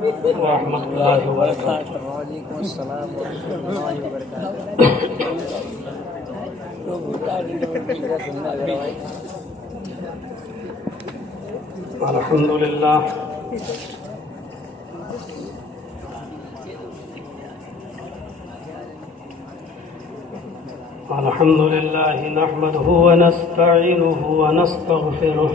ورحمۃ اللہ وبرکاتہ۔ وعلیکم السلام ورحمۃ اللہ وبرکاتہ۔ الحمد للہ الحمد للہ نحمدہ ونستعینہ ونستغفرہ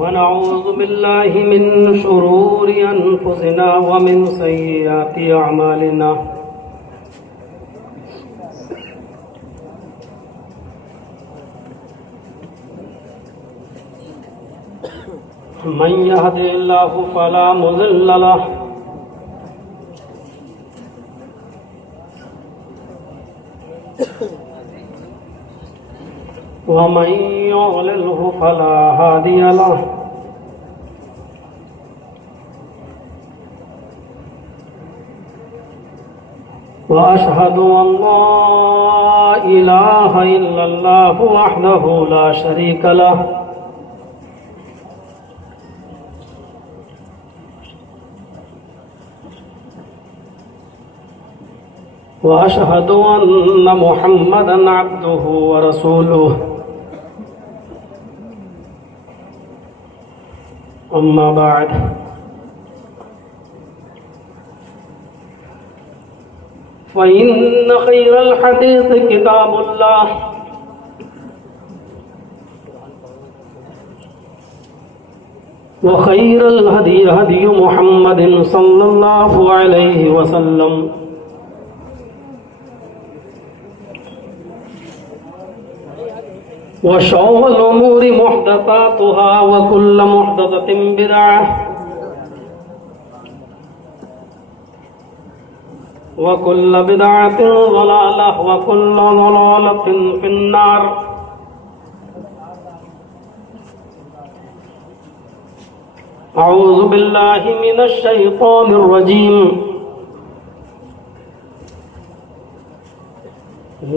ونعوذ باللہ من شرور انفسنا ومن سیئات اعمالنا من يهد الله فلا مضل له ومن يضلله فلا هادي له وأشهد أن لا إله إلا الله وحده لا شريك له وأشهد أن محمدًا عبده ورسوله أما بعد فإن خير الحديث كتاب الله وخير الهدي هدي محمد صلى الله عليه وسلم وشر الأمور محدثاتها وكل محدثة بدعة وكل بدعة ضلالة وكل ضلالة في النار أعوذ بالله من الشيطان الرجيم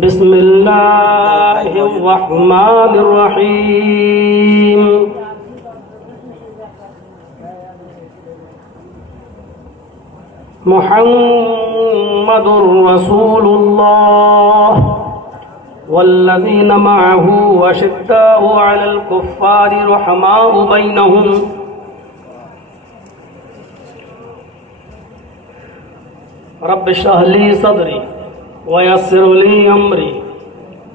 بسم الله الرحمن الرحيم محمد رسول الله والذين معه أشداء على الكفار رحماء بينهم رب اشرح لي صدري ويسر لي أمري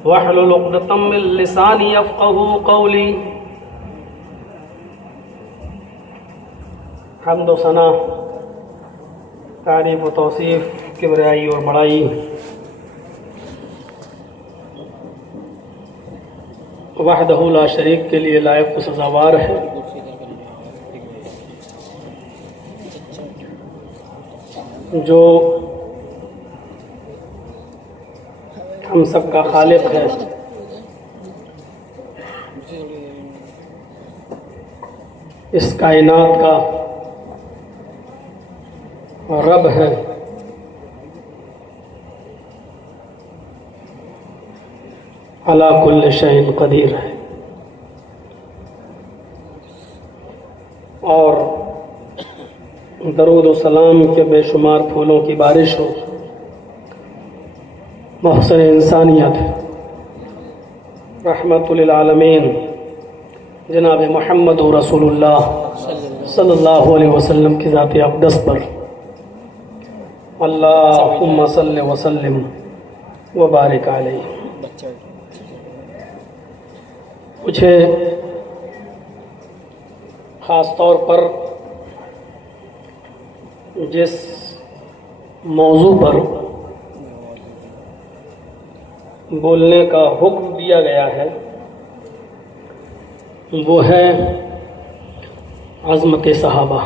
واحلل عقدة من لساني يفقهوا قولي۔ حمد و ثنا، تعریف و توصیف، کبریائی اور بڑائی وحدہ لا شریک کے لیے لائق و سزاوار ہے۔ جو ہم سب کا خالق ہے، اس کائنات کا رب ہے، علی کل شیء قدیر ہے، اور درود و سلام کے بے شمار پھولوں کی بارش ہو محسن انسانیت رحمت للعالمین جناب محمد رسول اللہ صلی اللہ علیہ وسلم کی ذات اقدس پر اللہم صلی وسلم وبارک علیہ۔ مجھے خاص طور پر جس موضوع پر بولنے کا حکم دیا گیا ہے وہ ہے عظمت صحابہ،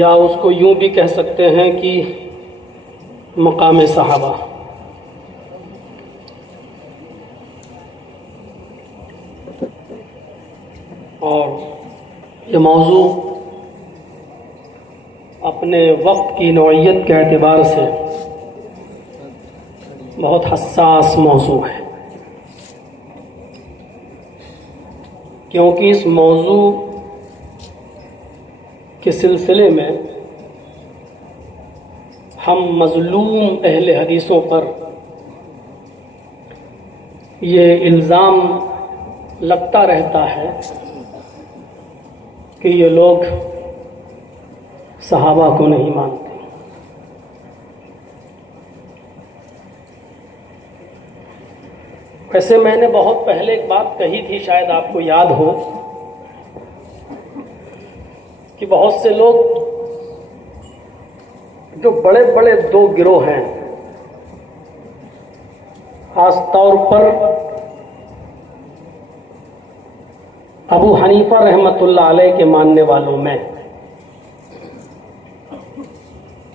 یا اس کو یوں بھی کہہ سکتے ہیں کہ مقام صحابہ۔ اور یہ موضوع اپنے وقت کی نوعیت کے اعتبار سے بہت حساس موضوع ہے، کیونکہ اس موضوع کے سلسلے میں ہم مظلوم اہل حدیثوں پر یہ الزام لگتا رہتا ہے کہ یہ لوگ صحابہ کو نہیں مانتے۔ ویسے میں نے بہت پہلے ایک بات کہی تھی، شاید آپ کو یاد ہو، کہ بہت سے لوگ جو بڑے بڑے دو گروہ ہیں، خاص طور پر ابو حنیفہ رحمۃ اللہ علیہ کے ماننے والوں میں،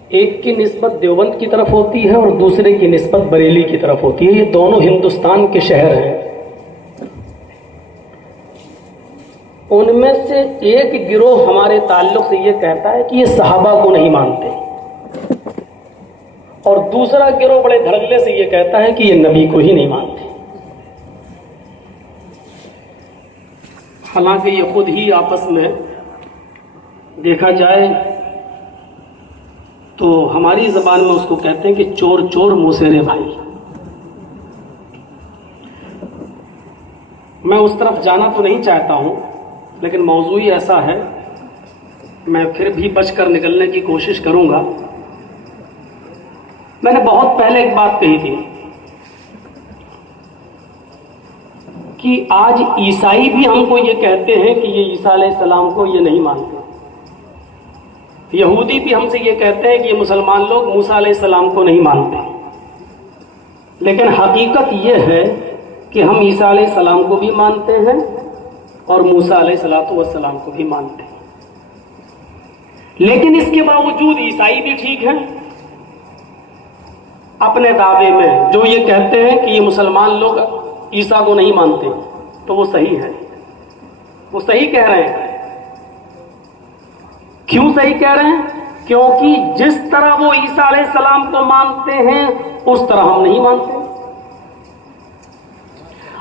ایک کی نسبت دیوبند کی طرف ہوتی ہے اور دوسرے کی نسبت بریلی کی طرف ہوتی ہے۔ یہ دونوں ہندوستان کے شہر ہیں۔ ان میں سے ایک گروہ ہمارے تعلق سے یہ کہتا ہے کہ یہ صحابہ کو نہیں مانتے، اور دوسرا گروہ بڑے دھڑلے سے یہ کہتا ہے کہ یہ نبی کو ہی نہیں مانتے۔ حالانکہ یہ خود ہی آپس میں دیکھا جائے تو ہماری زبان میں اس کو کہتے ہیں کہ چور چور موسیرے بھائی۔ میں اس طرف جانا تو نہیں چاہتا ہوں، لیکن موضوع ہی ایسا ہے، میں پھر بھی بچ کر نکلنے کی کوشش کروں گا۔ میں نے بہت پہلے ایک بات کہی تھی کہ آج عیسائی بھی ہم کو یہ کہتے ہیں کہ یہ عیسیٰ علیہ السلام کو یہ نہیں مانتے، یہودی بھی ہم سے یہ کہتے ہیں کہ یہ مسلمان لوگ موسیٰ علیہ السلام کو نہیں مانتے، لیکن حقیقت یہ ہے کہ ہم عیسیٰ علیہ السلام کو بھی مانتے ہیں اور موسیٰ علیہ السلام کو بھی مانتے ہیں، لیکن اس کے باوجود عیسائی بھی ٹھیک ہیں اپنے دعوے میں، جو یہ کہتے ہیں کہ یہ مسلمان لوگ عیسیٰ کو نہیں مانتے، تو وہ صحیح ہے، وہ صحیح کہہ رہے ہیں۔ کیوں صحیح کہہ رہے ہیں؟ کیونکہ جس طرح وہ عیسیٰ علیہ السلام کو مانتے ہیں اس طرح ہم نہیں مانتے،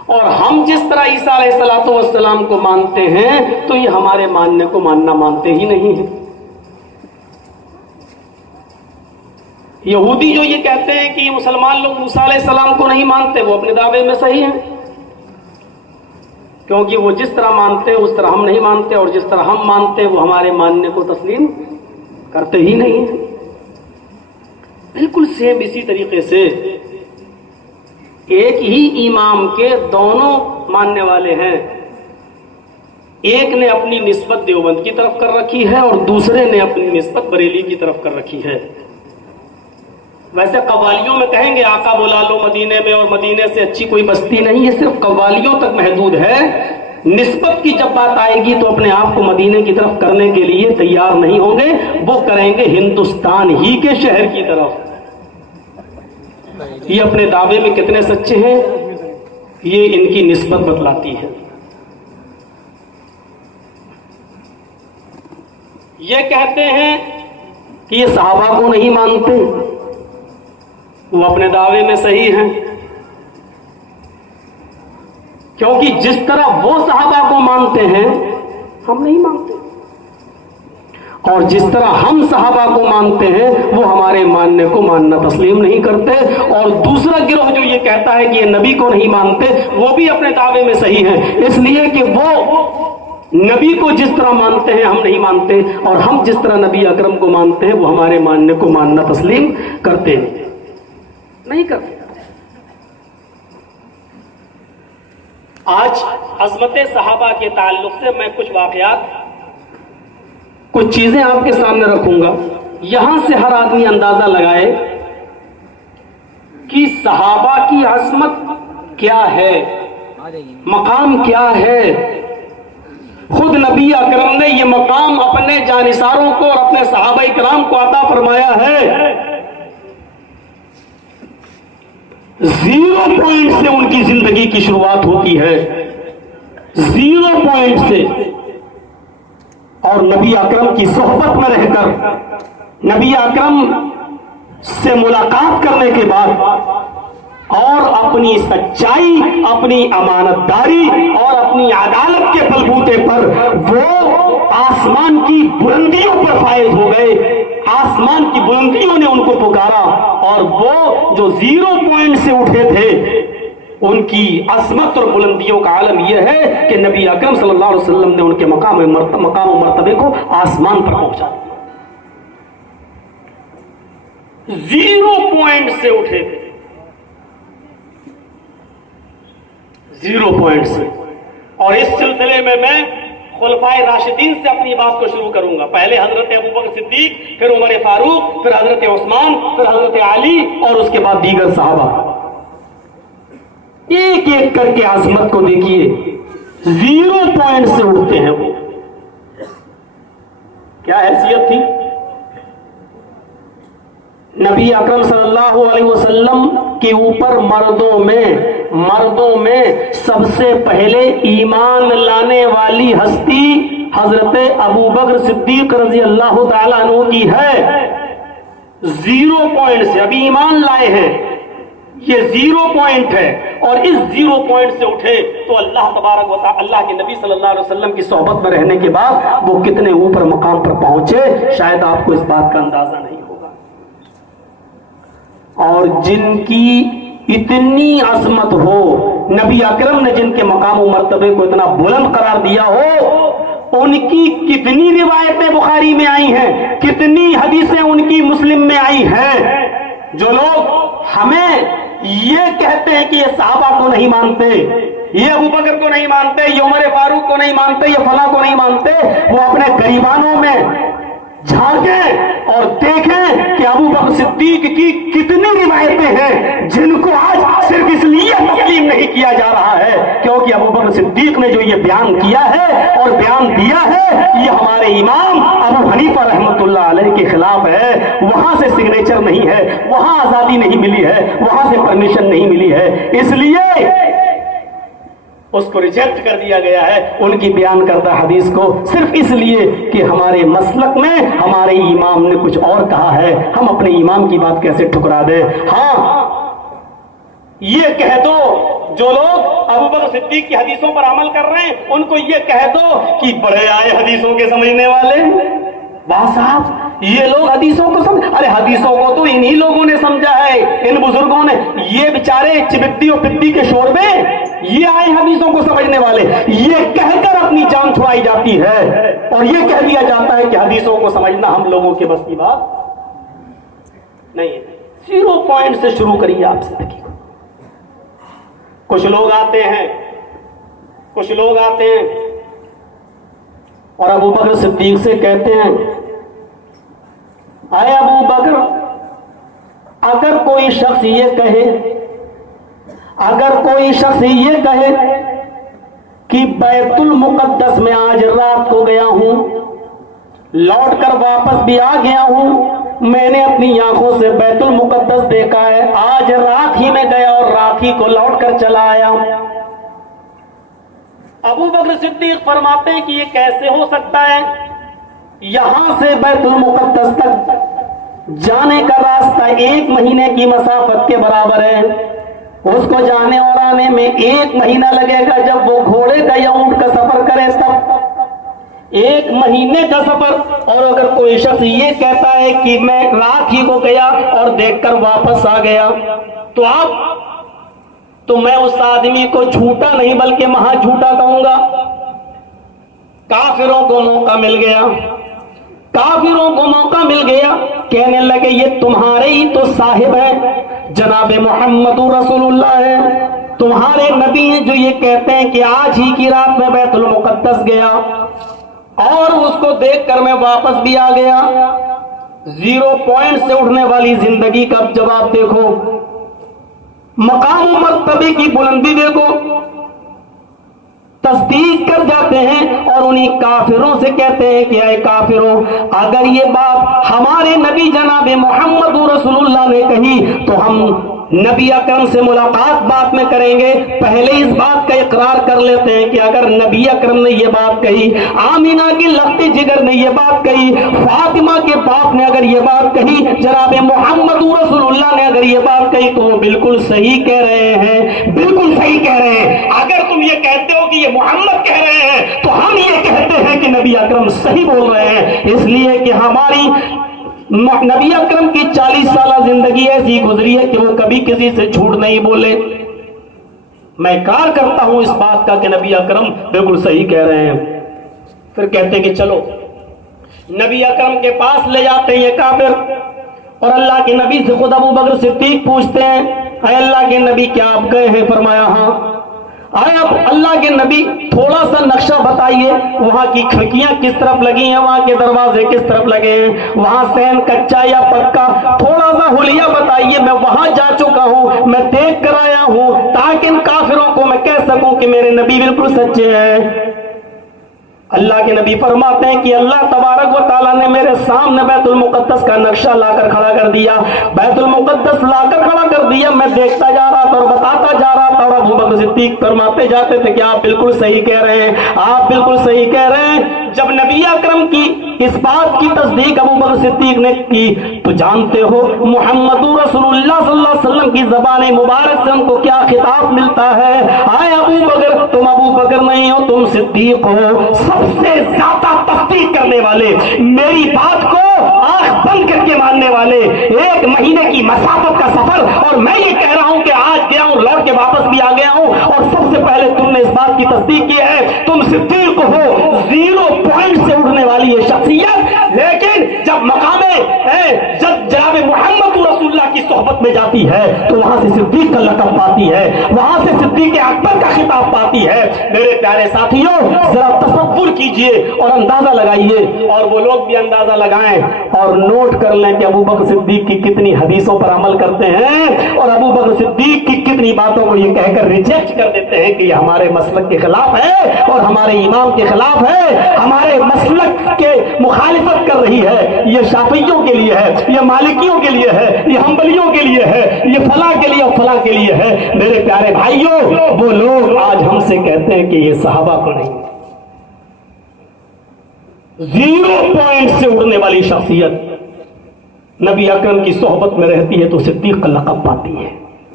اور ہم جس طرح عیسیٰ علیہ السلام کو مانتے ہیں تو یہ ہمارے ماننے کو مانتے ہی نہیں ہیں۔ یہودی جو یہ کہتے ہیں کہ یہ مسلمان لوگ موسیٰ علیہ السلام کو نہیں مانتے، وہ اپنے دعوے میں صحیح ہیں، کیونکہ وہ جس طرح مانتے ہیں اس طرح ہم نہیں مانتے، اور جس طرح ہم مانتے ہیں وہ ہمارے ماننے کو تسلیم کرتے ہی نہیں ہیں۔ بالکل سیم اسی طریقے سے ایک ہی امام کے دونوں ماننے والے ہیں، ایک نے اپنی نسبت دیوبند کی طرف کر رکھی ہے اور دوسرے نے اپنی نسبت بریلی کی طرف کر رکھی ہے۔ ویسے قوالیوں میں کہیں گے آقا بلا لو مدینے میں، اور مدینے سے اچھی کوئی بستی نہیں، یہ صرف قوالیوں تک محدود ہے۔ نسبت کی جب بات آئے گی تو اپنے آپ کو مدینے کی طرف کرنے کے لیے تیار نہیں ہوں گے، وہ کریں گے ہندوستان ہی کے شہر کی طرف۔ یہ اپنے دعوے میں کتنے سچے ہیں یہ ان کی نسبت بتلاتی ہے۔ یہ کہتے ہیں کہ یہ صحابہ کو نہیں مانتے، وہ اپنے دعوے میں صحیح ہیں، کیونکہ جس طرح وہ صحابہ کو مانتے ہیں ہم نہیں مانتے، اور جس طرح ہم صحابہ کو مانتے ہیں وہ ہمارے ماننے کو ماننا تسلیم نہیں کرتے۔ اور دوسرا گروہ جو یہ کہتا ہے کہ یہ نبی کو نہیں مانتے، وہ بھی اپنے دعوے میں صحیح ہیں، اس لیے کہ وہ نبی کو جس طرح مانتے ہیں ہم نہیں مانتے، اور ہم جس طرح نبی اکرم کو مانتے ہیں وہ ہمارے ماننے کو ماننا تسلیم کرتے نہیں کرتے۔ آج عظمت صحابہ کے تعلق سے میں کچھ واقعات، کچھ چیزیں آپ کے سامنے رکھوں گا، یہاں سے ہر آدمی اندازہ لگائے کہ صحابہ کی عظمت کیا ہے، مقام کیا ہے۔ خود نبی اکرم نے یہ مقام اپنے جانثاروں کو اور اپنے صحابہ کرام کو عطا فرمایا ہے۔ 0 پوائنٹ سے ان کی زندگی کی شروعات ہوتی ہے، 0 پوائنٹ سے، اور نبی اکرم کی صحبت میں رہ کر، نبی اکرم سے ملاقات کرنے کے بعد اور اپنی سچائی، اپنی امانتداری اور اپنی عدالت کے بلبوتے پر وہ آسمان کی بلندیوں پر فائز ہو گئے، آسمان کی بلندیوں نے ان کو پکارا، اور وہ جو 0 پوائنٹ سے اٹھے تھے ان کی عظمت اور بلندیوں کا عالم یہ ہے کہ نبی اکرم صلی اللہ علیہ وسلم نے ان کے مقام و مرتبے کو آسمان پر پہنچا دیا۔ 0 پوائنٹ سے اٹھے تھے، 0 پوائنٹ سے۔ اور اس سلسلے میں خلفائے راشدین سے اپنی بات کو شروع کروں گا۔ پہلے حضرت ابوبکر صدیق، پھر عمر فاروق، پھر حضرت عثمان، پھر حضرت علی، اور اس کے بعد دیگر صحابہ۔ ایک ایک کر کے عظمت کو دیکھیے، 0 پوائنٹ سے اٹھتے ہیں وہ۔ کیا حیثیت تھی؟ نبی اکرم صلی اللہ علیہ وسلم کے اوپر مردوں میں سب سے پہلے ایمان لانے والی ہستی حضرت ابوبکر صدیق رضی اللہ تعالیٰ عنہ کی ہے۔ 0 پوائنٹ سے ابھی ایمان لائے ہیں، یہ 0 پوائنٹ ہے، اور اس 0 پوائنٹ سے اٹھے تو اللہ تبارک و تعالی، اللہ کے نبی صلی اللہ علیہ وسلم کی صحبت میں رہنے کے بعد وہ کتنے اوپر مقام پر پہنچے، شاید آپ کو اس بات کا اندازہ نہیں ہوگا۔ اور جن کی اتنی عظمت ہو، نبی اکرم نے جن کے مقام و مرتبے کو اتنا بلند قرار دیا ہو، ان کی کتنی روایتیں بخاری میں آئی ہیں، کتنی حدیثیں ان کی مسلم میں آئی ہیں۔ جو لوگ ہمیں یہ کہتے ہیں کہ یہ صحابہ کو نہیں مانتے، یہ ابوبکر کو نہیں مانتے، یہ عمر فاروق کو نہیں مانتے، یہ فلاں کو نہیں مانتے، وہ اپنے گریبانوں میں جھانکیں اور دیکھیں کہ ابوبکر صدیق کی کتنی روایتیں ہیں جن کو آج صرف اس لیے تسلیم نہیں کیا جا رہا ہے کیونکہ ابوبکر صدیق نے جو یہ بیان کیا ہے اور بیان دیا ہے، یہ ہمارے امام ابو حنیفہ رحمۃ اللہ علیہ کے خلاف ہے۔ وہاں سے سگنیچر نہیں ہے، وہاں آزادی نہیں ملی ہے، وہاں سے پرمیشن نہیں ملی ہے، اس لیے اس کو ریجیکٹ کر دیا گیا ہے ان کی بیان کردہ حدیث کو، صرف اس لیے کہ ہمارے مسلک میں ہمارے امام نے کچھ اور کہا ہے، ہم اپنے امام کی بات کیسے ٹھکرا دیں۔ ہاں یہ کہہ دو، جو لوگ ابوبکر صدیق کی حدیثوں پر عمل کر رہے ہیں ان کو یہ کہہ دو کہ بڑے آئے حدیثوں کے سمجھنے والے، واہ صاحب یہ لوگ حدیثوں کو ارے حدیثوں کو تو انہی لوگوں نے سمجھا ہے، ان بزرگوں نے، یہ بیچارے چبتی و پتی کے شوربے، یہ آئے حدیثوں کو سمجھنے والے، یہ کہہ کر اپنی جان چھڑائی جاتی ہے اور یہ کہہ دیا جاتا ہے کہ حدیثوں کو سمجھنا ہم لوگوں کے بس کی بات نہیں ہے۔ 0 پوائنٹ سے شروع کریے آپ زندگی کو۔ کچھ لوگ آتے ہیں اور ابو بکر صدیق سے کہتے ہیں، اے ابو بکر، اگر کوئی شخص یہ کہے کہ بیت المقدس میں آج رات کو گیا ہوں، لوٹ کر واپس بھی آ گیا ہوں، میں نے اپنی آنکھوں سے بیت المقدس دیکھا ہے، آج رات ہی میں گیا اور رات ہی کو لوٹ کر چلا آیا۔ ابو بکر صدیق فرماتے ہیں کہ یہ کیسے ہو سکتا ہے؟ یہاں سے بیت المقدس تک جانے کا راستہ 1 مہینے کی مسافت کے برابر ہے، اس کو جانے اور آنے میں 1 مہینہ لگے گا، جب وہ گھوڑے کا یا اونٹ کا سفر کرے تب 1 مہینے کا سفر۔ اور اگر کوئی شخص یہ کہتا ہے کہ میں رات ہی کو گیا اور دیکھ کر واپس آ گیا، تو میں اس آدمی کو جھوٹا نہیں بلکہ مہا جھوٹا کہوں گا۔ کافروں کو موقع مل گیا، کہنے لگے یہ تمہارے ہی تو صاحب ہیں، جناب محمد رسول اللہ ہے، تمہارے نبی ہیں جو یہ کہتے ہیں کہ آج ہی کی رات میں بیت المقدس گیا اور اس کو دیکھ کر میں واپس بھی آ گیا۔ 0 پوائنٹ سے اٹھنے والی زندگی کا جواب دیکھو، مقام و مرتبے کی بلندی دیکھو، تصدیق کر جاتے ہیں اور انہی کافروں سے کہتے ہیں کہ اے کافروں، اگر یہ بات ہمارے نبی جناب محمد رسول اللہ نے کہی تو ہم نبی اکرم سے ملاقات بعد میں کریں گے، پہلے اس بات کا اقرار کر لیتے ہیں کہ اگر نبی اکرم نے یہ بات کہی، آمینہ کی لختی جگر نے یہ بات کہی، فاطمہ کے باپ نے اگر یہ بات کہی، جناب محمد رسول اللہ نے اگر یہ بات کہی، تو وہ بالکل صحیح کہہ رہے ہیں، بالکل صحیح کہہ رہے ہیں۔ اگر تم یہ کہتے ہو کہ یہ محمد کہہ رہے ہیں، تو ہم یہ کہتے ہیں کہ نبی اکرم صحیح بول رہے ہیں، اس لیے کہ ہماری نبی اکرم کی 40 سالہ زندگی ایسی گزری ہے کہ وہ کبھی کسی سے جھوٹ نہیں بولے۔ میں اقرار کرتا ہوں اس بات کا کہ نبی اکرم بالکل صحیح کہہ رہے ہیں۔ پھر کہتے ہیں کہ چلو نبی اکرم کے پاس لے جاتے ہیں یہ کافر، اور اللہ کے نبی سے خود ابو بکر صدیق پوچھتے ہیں، اے اللہ کے نبی کیا آپ گئے ہیں؟ فرمایا ہاں۔ آئے اب اللہ کے نبی تھوڑا سا نقشہ بتائیے، وہاں کی کھڑکیاں کس طرف لگی ہیں، وہاں کے دروازے کس طرف لگے ہیں، وہاں سین کچا یا پکا، تھوڑا سا حلیہ بتائیے، میں وہاں جا چکا ہوں، میں دیکھ کر آیا ہوں، تاکہ ان کافروں کو میں کہہ سکوں کہ میرے نبی بالکل سچے ہیں۔ اللہ کے نبی فرماتے ہیں کہ اللہ تبارک و تعالیٰ نے میرے سامنے بیت المقدس کا نقشہ لا کر کھڑا کر دیا، بیت المقدس لا کر کھڑا کر دیا، میں دیکھتا جا رہا تھا اور بتاتا جا رہا تھا، اور ابو بکر صدیق فرماتے جاتے تھے کہ آپ بالکل صحیح کہہ رہے ہیں، آپ بالکل صحیح کہہ رہے ہیں۔ جب نبی اکرم کی اس بات کی تصدیق ابو بکر صدیق نے کی، تو جانتے ہو محمد رسول اللہ صلی اللہ علیہ وسلم کی زبان مبارک سے ان کو کیا خطاب ملتا ہے، آئے ابو بکر، تم ابو بکر نہیں ہو، تم صدیق ہو، سب سے زیادہ تصدیق کرنے والے، میری بات کو آنکھ بند کر کے ماننے والے، 1 مہینے کی مسافت کا سفر، اور میں یہ کہہ رہا ہوں کہ آج گیا ہوں، لوٹ کے واپس بھی آ گیا ہوں، اور سب سے پہلے تم نے اس بات کی تصدیق کی ہے، تم صدیق ہو، 0 پوائنٹ سے اڑنے والی یہ شخصیت، لیکن جب مقام جب جناب محمد رسول اللہ کی صحبت میں جاتی ہے تو وہاں سے صدیق کا لقب پاتی ہے، وہاں سے صدیق اکبر کا خطاب پاتی ہے۔ میرے پیارے ساتھیوں، ذرا تصور کیجئے اور اندازہ لگائیے، اور وہ لوگ بھی اندازہ لگائیں اور نوٹ کر لیں کہ ابو بکر صدیق کی کتنی حدیثوں پر عمل کرتے ہیں، اور ابو بکر صدیق کی کتنی باتوں کو یہ کہہ کر ریجیکٹ کر دیتے ہیں کہ یہ ہمارے مسلک کے خلاف ہے اور ہمارے امام کے خلاف ہے، ہمارے مسلک کے مخالفت کر رہی ہے، یہ شافعیوں کے لیے ہے، یہ مالکیوں کے لیے ہے، یہ حنبلیوں کے لیے ہے، یہ فلاں کے لیے اور فلاں کے لیے ہے۔ میرے پیارے بھائیوں، وہ لوگ آج ہم سے کہتے ہیں کہ یہ صحابہ کو نہیں، 0 پوائنٹ سے اڑنے والی شخصیت نبی اکرم کی صحبت میں رہتی ہے تو صدیق کا لقب پاتی ہے۔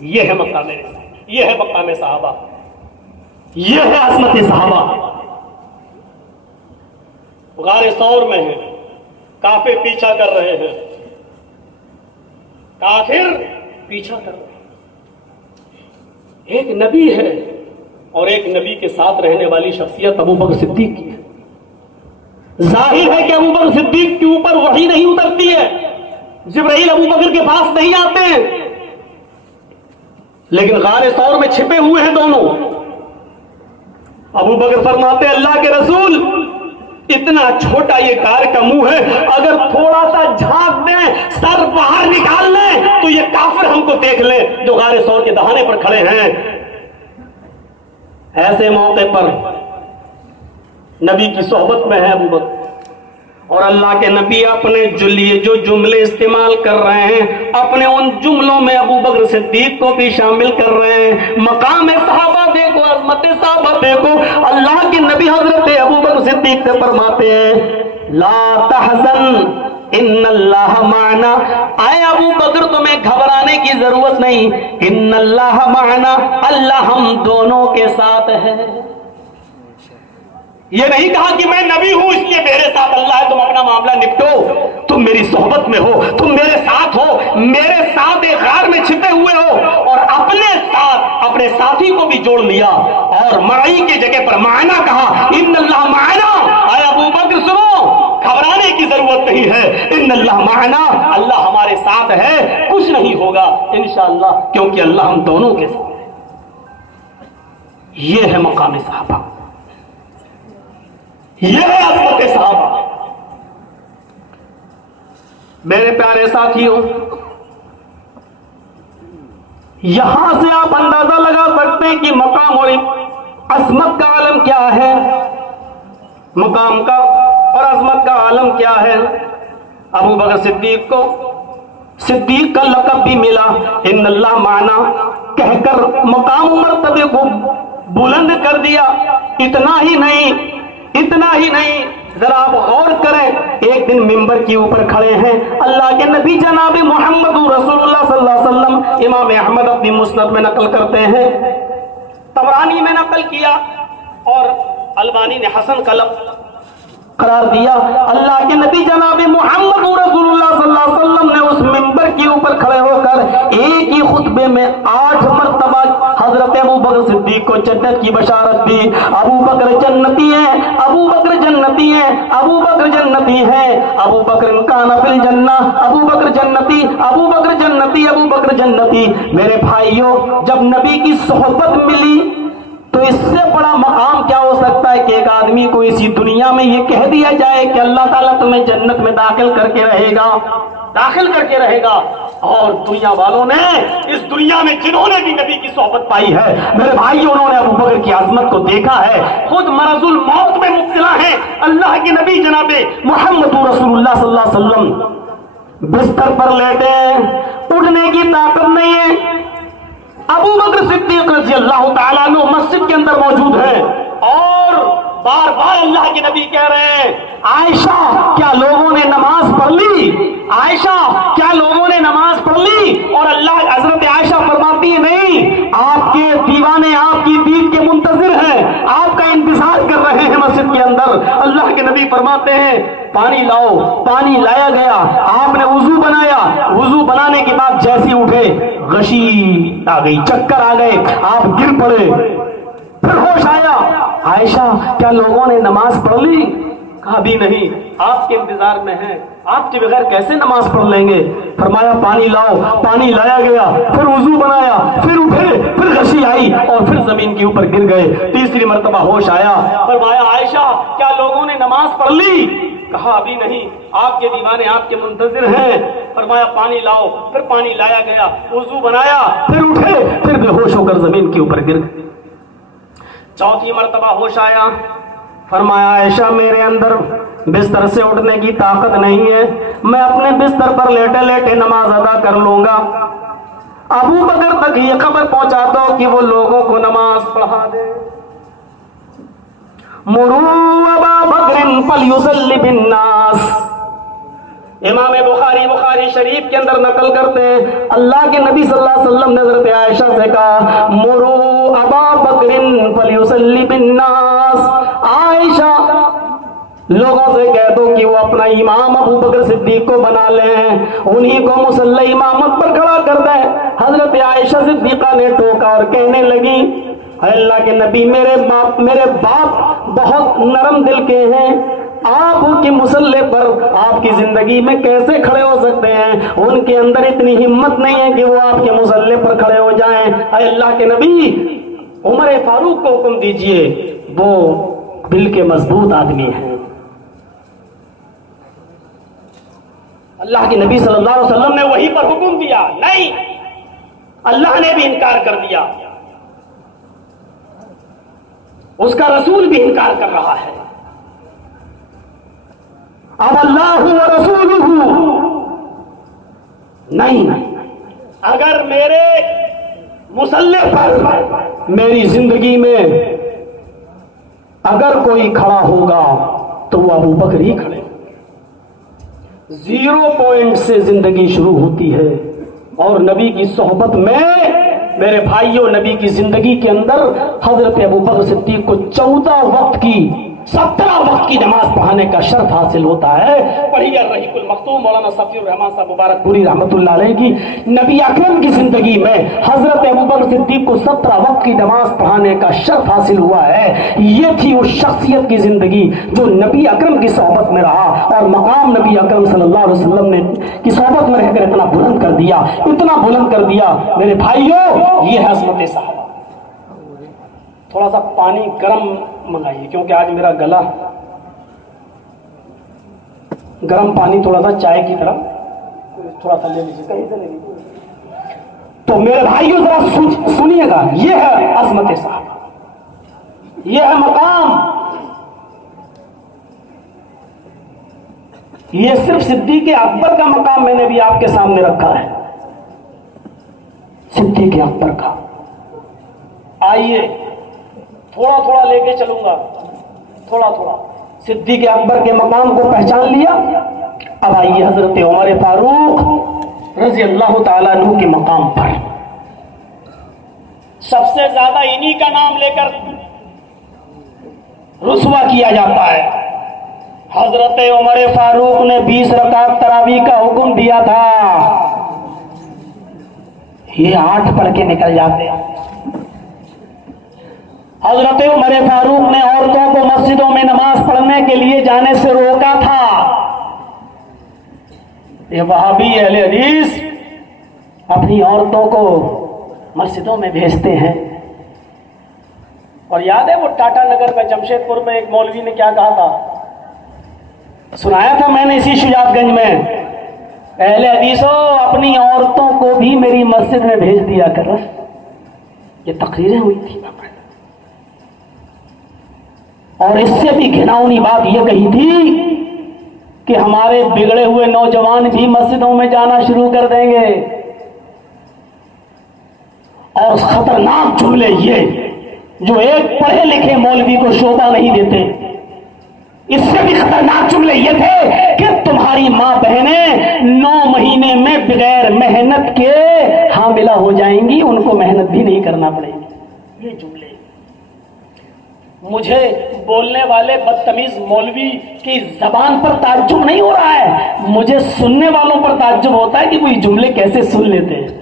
یہ ہے مقام رسالت، یہ ہے مقام صحابہ، یہ ہے عظمت صحابہ۔ غار ثور میں ہے، کافر پیچھا کر رہے ہیں، کافر پیچھا کر رہے ہیں، ایک نبی ہے اور ایک نبی کے ساتھ رہنے والی شخصیت ابو بکر صدیق کی ہے۔ ظاہر ہے کہ ابو بکر صدیق کے اوپر وحی نہیں اترتی ہے، جبرائیل ابو بکر کے پاس نہیں آتے ہیں، لیکن غار ثور میں چھپے ہوئے ہیں دونوں۔ ابو بکر فرماتے اللہ کے رسول، اتنا چھوٹا یہ کار کا منہ ہے، اگر تھوڑا سا جھانک دیں، سر باہر نکال لیں تو یہ کافر ہم کو دیکھ لیں جو غار ثور کے دہانے پر کھڑے ہیں۔ ایسے موقع پر نبی کی صحبت میں ہے ابو بکر، اور اللہ کے نبی اپنے جو جملے استعمال کر رہے ہیں، اپنے ان جملوں میں ابو بکر صدیق کو بھی شامل کر رہے ہیں۔ مقام صحابہ دیکھو، عظمت صحابہ دیکھو، اللہ کے نبی حضرت ابو بکر صدیق سے فرماتے ہیں لا تحزن ان اللہ معنا، اے ابو بکر تمہیں گھبرانے کی ضرورت نہیں، ان اللہ معنا، اللہ ہم دونوں کے ساتھ ہے۔ یہ نہیں کہا کہ میں نبی ہوں اس لیے میرے ساتھ اللہ ہے، تم اپنا معاملہ نپٹو، تم میری صحبت میں ہو، تم میرے ساتھ ہو، میرے ساتھ ایک غار میں چھپے ہوئے ہو، اور اپنے ساتھ اپنے ساتھی کو بھی جوڑ لیا، اور معی کی جگہ پر معنا کہا، ان اللہ معنا۔ اے ابو بکر سنو، گھبرانے کی ضرورت نہیں ہے، ان اللہ معنا، اللہ ہمارے ساتھ ہے، کچھ نہیں ہوگا انشاءاللہ، کیونکہ اللہ ہم دونوں کے ساتھ ہے۔ یہ ہے مقام صحابہ، یہ ہے عظمت صحابہ۔ میرے پیارے ساتھیوں، یہاں سے آپ اندازہ لگا سکتے ہیں کہ مقام اور عظمت کا عالم کیا ہے، مقام کا اور عظمت کا عالم کیا ہے۔ ابو بکر صدیق کو صدیق کا لقب بھی ملا، ان اللہ معنا کہہ کر مقام و مرتبے کو بلند کر دیا۔ اتنا ہی نہیں، ذرا آپ غور کریں، ایک دن ممبر کے اوپر کھڑے ہیں اللہ کے نبی جناب محمد رسول اللہ صلی اللہ علیہ وسلم، امام احمد اپنی مسند میں نقل کرتے ہیں، طبرانی میں نقل کیا اور البانی نے حسن کا قرار دیا۔ اللہ کے نبی جناب محمد رسول اللہ صلی اللہ علیہ وسلم نے اس ممبر کے اوپر کھڑے ہو کر ایک ہی خطبے میں 8 مرتبہ حضرت ابو بکر صدیق کو جنت کی بشارت دی۔ ابو بکر جنتی ہے، ابو بکر جنتی ہے، ابو بکر جنتی ہے، ابو بکر کان فی الجنہ، ابو بکر جنتی، ابو بکر جنتی، ابو بکر جنتی۔ میرے بھائیوں، جب نبی کی صحبت ملی تو اس سے بڑا مقام کیا ہو سکتا ہے کہ ایک آدمی کو اسی دنیا میں یہ کہہ دیا جائے کہ اللہ تعالیٰ تمہیں جنت میں داخل کر کے رہے گا۔ اور دنیا والوں نے، اس دنیا میں جنہوں نے بھی نبی کی صحبت پائی ہے میرے بھائی، انہوں نے ابو بکر کی عظمت کو دیکھا ہے، خود مرض الموت میں مبتلا ہیں، اللہ کے نبی جناب محمد رسول اللہ صلی اللہ علیہ وسلم بستر پر لیٹے، اٹھنے کی طاقت نہیں ہے۔ ابو بکر صدیق رضی اللہ تعالیٰ عنہ مسجد کے اندر موجود ہیں اور بار بار اللہ کے نبی کہہ رہے ہیں، عائشہ کیا لوگوں نے نماز پڑھ لی؟ عائشہ کیا لوگوں نے نماز پڑھ لی؟ اور اللہ حضرت عائشہ فرماتی ہے نہیں، آپ کے دیوانے آپ کی دید کے منتظر ہیں، آپ کا انتظار کر رہے ہیں مسجد کے اندر۔ اللہ کے نبی فرماتے ہیں پانی لاؤ، پانی لایا گیا، آپ نے وضو بنایا، وضو بنانے کے بعد جیسے اٹھے غشی آ گئی، چکر آ گئے، آپ گر پڑے، پھر ہوش آیا، عائشہ کیا لوگوں نے نماز پڑھ لی؟ کہا بھی نہیں، آپ کے انتظار میں ہیں، آپ کے بغیر کیسے نماز پڑھ لیں گے؟ فرمایا پانی لاؤ، پانی لایا گیا، پھر وضو بنایا، پھر اٹھے، پھر غشی آئی اور پھر زمین کے اوپر گر گئے، تیسری مرتبہ ہوش آیا، فرمایا عائشہ کیا لوگوں نے نماز پڑھ لی؟ کہا ابھی نہیں، آپ کے دیوانے آپ کے منتظر ہیں۔ فرمایا پانی لاؤ، پھر پانی لایا گیا، وضو بنایا، پھر اٹھے، پھر بے ہوش ہو کر زمین کے اوپر گر گئے۔ چوتھی مرتبہ ہوش آیا، فرمایا عائشہ میرے اندر بستر سے اٹھنے کی طاقت نہیں ہے، میں اپنے بستر پر لیٹے لیٹے نماز ادا کر لوں گا۔ ابو بکر تک یہ خبر پہنچا دو کہ وہ لوگوں کو نماز پڑھا دے۔ مروا ابا بکر فلیصلی بالناس، امام بخاری شریف کے اندر نقل کرتے ہیں اللہ کے نبی صلی اللہ علیہ وسلم نے حضرت عائشہ سے کہا مروا ابا بکر فلیصلی بالناس، عائشہ لوگوں سے کہہ دو کہ وہ اپنا امام ابو بکر صدیق کو بنا لیں، انہی کو مصلی امامت پر کھڑا کر دیں۔ حضرت عائشہ صدیقہ نے ٹوکا اور کہنے لگی اے اللہ کے نبی، میرے باپ بہت نرم دل کے ہیں، آپ کے مصلی پر آپ کی زندگی میں کیسے کھڑے ہو سکتے ہیں؟ ان کے اندر اتنی ہمت نہیں ہے کہ وہ آپ کے مصلی پر کھڑے ہو جائیں۔ اے اللہ کے نبی، عمر فاروق کو حکم دیجئے، وہ دل کے مضبوط آدمی ہیں۔ اللہ کے نبی صلی اللہ علیہ وسلم نے وہی پر حکم دیا، نہیں، اللہ نے بھی انکار کر دیا، اس کا رسول بھی انکار کر رہا ہے۔ اب اللہ و رسولہ نہیں، اگر میرے مصلی پر میری زندگی میں اگر کوئی کھڑا ہوگا تو وہ ابو بکر ہی کھڑے۔ 0 پوائنٹ سے زندگی شروع ہوتی ہے اور نبی کی صحبت میں میرے بھائیوں، نبی کی زندگی کے اندر حضرت ابو بکر صدیق کو 14 وقت کی 17 وقت کی نماز پڑھانے کا شرف حاصل ہوتا ہے۔ پڑھیے الرحیق المختوم مولانا صفی الرحمان صاحب مبارک پوری رحمت اللہ علیہ کی نبی اکرم کی زندگی میں حضرت ابو بکر صدیق کو 17 وقت کی نماز پڑھانے کا شرف حاصل ہوا ہے۔ یہ تھی اس شخصیت کی زندگی جو نبی اکرم کی صحبت میں رہا اور مقام نبی اکرم صلی اللہ علیہ وسلم نے کی صحبت میں رہ کر اتنا بلند کر دیا، اتنا بلند کر دیا۔ میرے بھائیوں، یہ ہے عظمت صحابہ۔ تھوڑا سا پانی گرم منگائیے کیونکہ آج میرا گلا، گرم پانی تھوڑا سا چائے کی طرح تھوڑا سا لے لیجیے، کہیں سے لے لیجیے۔ تو میرے بھائیوں ذرا سنیے گا، یہ ہے عظمت صحابہ، یہ ہے مقام۔ یہ صرف صدیق اکبر کا مقام میں نے بھی آپ کے سامنے رکھا ہے، صدیق اکبر کا۔ آئیے تھوڑا تھوڑا لے کے چلوں گا، تھوڑا تھوڑا۔ صدیق اکبر کے مقام کو پہچان لیا، اب آئیے حضرت عمر فاروق رضی اللہ تعالیٰ عنہ کے مقام پر۔ سب سے زیادہ انہی کا نام لے کر رسوا کیا جاتا ہے۔ حضرت عمر فاروق نے 20 رکعت تراویح کا حکم دیا تھا، یہ 8 پڑھ کے نکل جاتے ہیں۔ حضرت عمر فاروق نے عورتوں کو مسجدوں میں نماز پڑھنے کے لیے جانے سے روکا تھا۔ یہ وہابی اہل حدیث اپنی عورتوں کو مسجدوں میں بھیجتے ہیں۔ اور یاد ہے وہ ٹاٹا نگر میں جمشید پور میں ایک مولوی نے کیا کہا تھا، سنایا تھا میں نے اسی شجاعت گنج میں، اہل حدیثوں اپنی عورتوں کو بھی میری مسجد میں بھیج دیا کر۔ یہ تقریریں ہوئی تھی، اور اس سے بھی گھناؤنی بات یہ کہی تھی کہ ہمارے بگڑے ہوئے نوجوان بھی مسجدوں میں جانا شروع کر دیں گے۔ اور خطرناک جملے یہ جو ایک پڑھے لکھے مولوی کو شوبہ نہیں دیتے، اس سے بھی خطرناک جملے یہ تھے کہ تمہاری ماں بہنیں 9 مہینے میں بغیر محنت کے حاملہ ہو جائیں گی، ان کو محنت بھی نہیں کرنا پڑے گی۔ یہ جملے مجھے بولنے والے بدتمیز مولوی کی زبان پر تعجب نہیں ہو رہا ہے، مجھے سننے والوں پر تعجب ہوتا ہے کہ وہ یہ جملے کیسے سن لیتے ہیں۔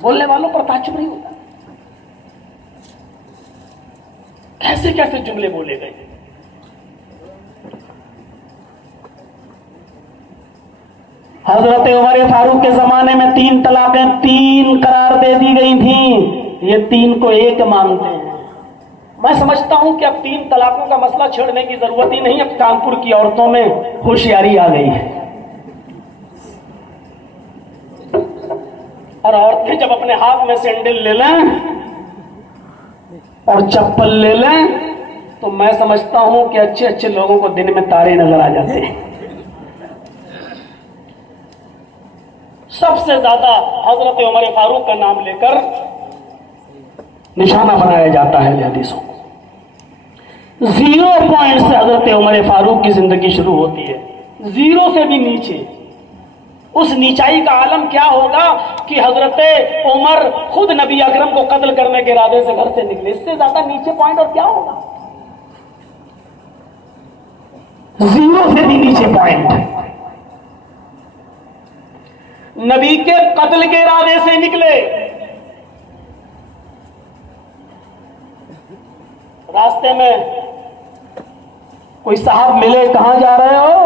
بولنے والوں پر تعجب نہیں ہوتا، کیسے کیسے جملے بولے گئے۔ حضرت عمر فاروق کے زمانے میں 3 طلاقیں 3 قرار دے دی گئی تھیں، یہ 3 کو 1 مانتے ہیں۔ میں سمجھتا ہوں کہ اب 3 طلاقوں کا مسئلہ چھیڑنے کی ضرورت ہی نہیں، اب کانپور کی عورتوں میں ہوشیاری آ گئی ہے۔ اور عورتیں جب اپنے ہاتھ میں سینڈل لے لیں اور چپل لے لیں تو میں سمجھتا ہوں کہ اچھے اچھے لوگوں کو دن میں تارے نظر آ جاتے ہیں۔ سب سے زیادہ حضرت عمر فاروق کا نام لے کر نشانہ بنایا جاتا ہے حدیثوں کو۔ 0 پوائنٹ سے حضرت عمر فاروق کی زندگی شروع ہوتی ہے، 0 سے بھی نیچے۔ اس نیچائی کا عالم کیا ہوگا کہ حضرت عمر خود نبی اکرم کو قتل کرنے کے ارادے سے گھر سے نکلے، اس سے زیادہ نیچے پوائنٹ اور کیا ہوگا؟ 0 سے بھی نیچے پوائنٹ، نبی کے قتل کے ارادے سے نکلے۔ راستے میں کوئی صاحب ملے، کہاں جا رہے ہو؟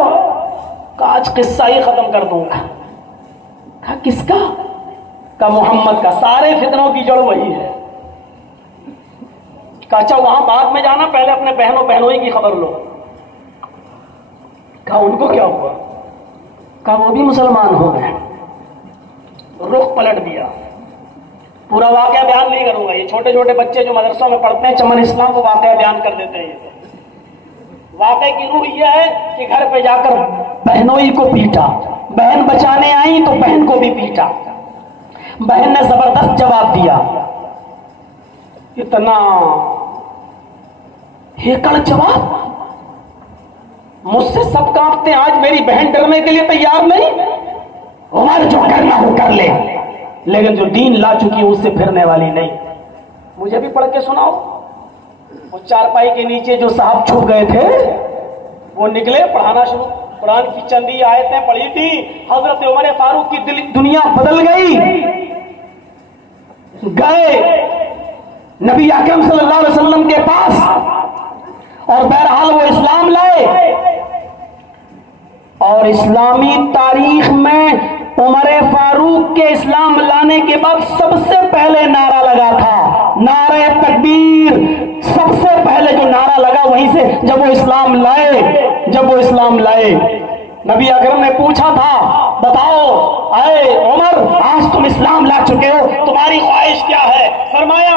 کہا آج قصہ ہی ختم کر دوں گا۔ کہا کس کا؟ کہا محمد کا، سارے فتنوں کی جڑ وہی ہے۔ کہا اچھا وہاں بعد میں جانا، پہلے اپنے بہنوئی کی خبر لو۔ کہا ان کو کیا ہوا؟ کہا وہ بھی مسلمان ہو گئے۔ رخ پلٹ دیا۔ پورا واقعہ بیان نہیں کروں گا، یہ چھوٹے چھوٹے بچے جو مدرسوں میں پڑھتے ہیں چمن اسلام کو واقعہ بیان کر دیتے ہیں۔ واقعے کی روح یہ ہے کہ گھر پہ جا کر بہنوئی کو پیٹا، بہن بچانے آئی تو بہن کو بھی پیٹا، بہن نے زبردست جواب دیا، اتنا ہیکڑ جواب، مجھ سے سب کانپتے ہیں، آج میری بہن ڈرنے کے لیے تیار نہیں۔ عمر جو کرنا ہو کر لے، لیکن جو دین لا چکی ہے اس سے پھرنے والی نہیں۔ مجھے بھی پڑھ کے سناؤ۔ وہ چارپائی کے نیچے جو صاحب چھپ گئے تھے وہ نکلے، پڑھانا شروع، قرآن کی چندی آیتیں پڑھی تھی، حضرت عمر فاروق کی دنیا بدل گئی۔ گئے نبی اکرم صلی اللہ علیہ وسلم کے پاس اور بہرحال وہ اسلام لائے، اور اسلامی تاریخ میں عمر فاروق کے اسلام لانے کے بعد سب سے پہلے نعرہ لگا تھا، نعرہ تکبیر، سب سے پہلے جو نعرہ لگا وہیں سے جب وہ اسلام لائے نبی اکرم نے پوچھا تھا، بتاؤ اے عمر، آج تم اسلام لا چکے ہو، تمہاری خواہش کیا ہے؟ فرمایا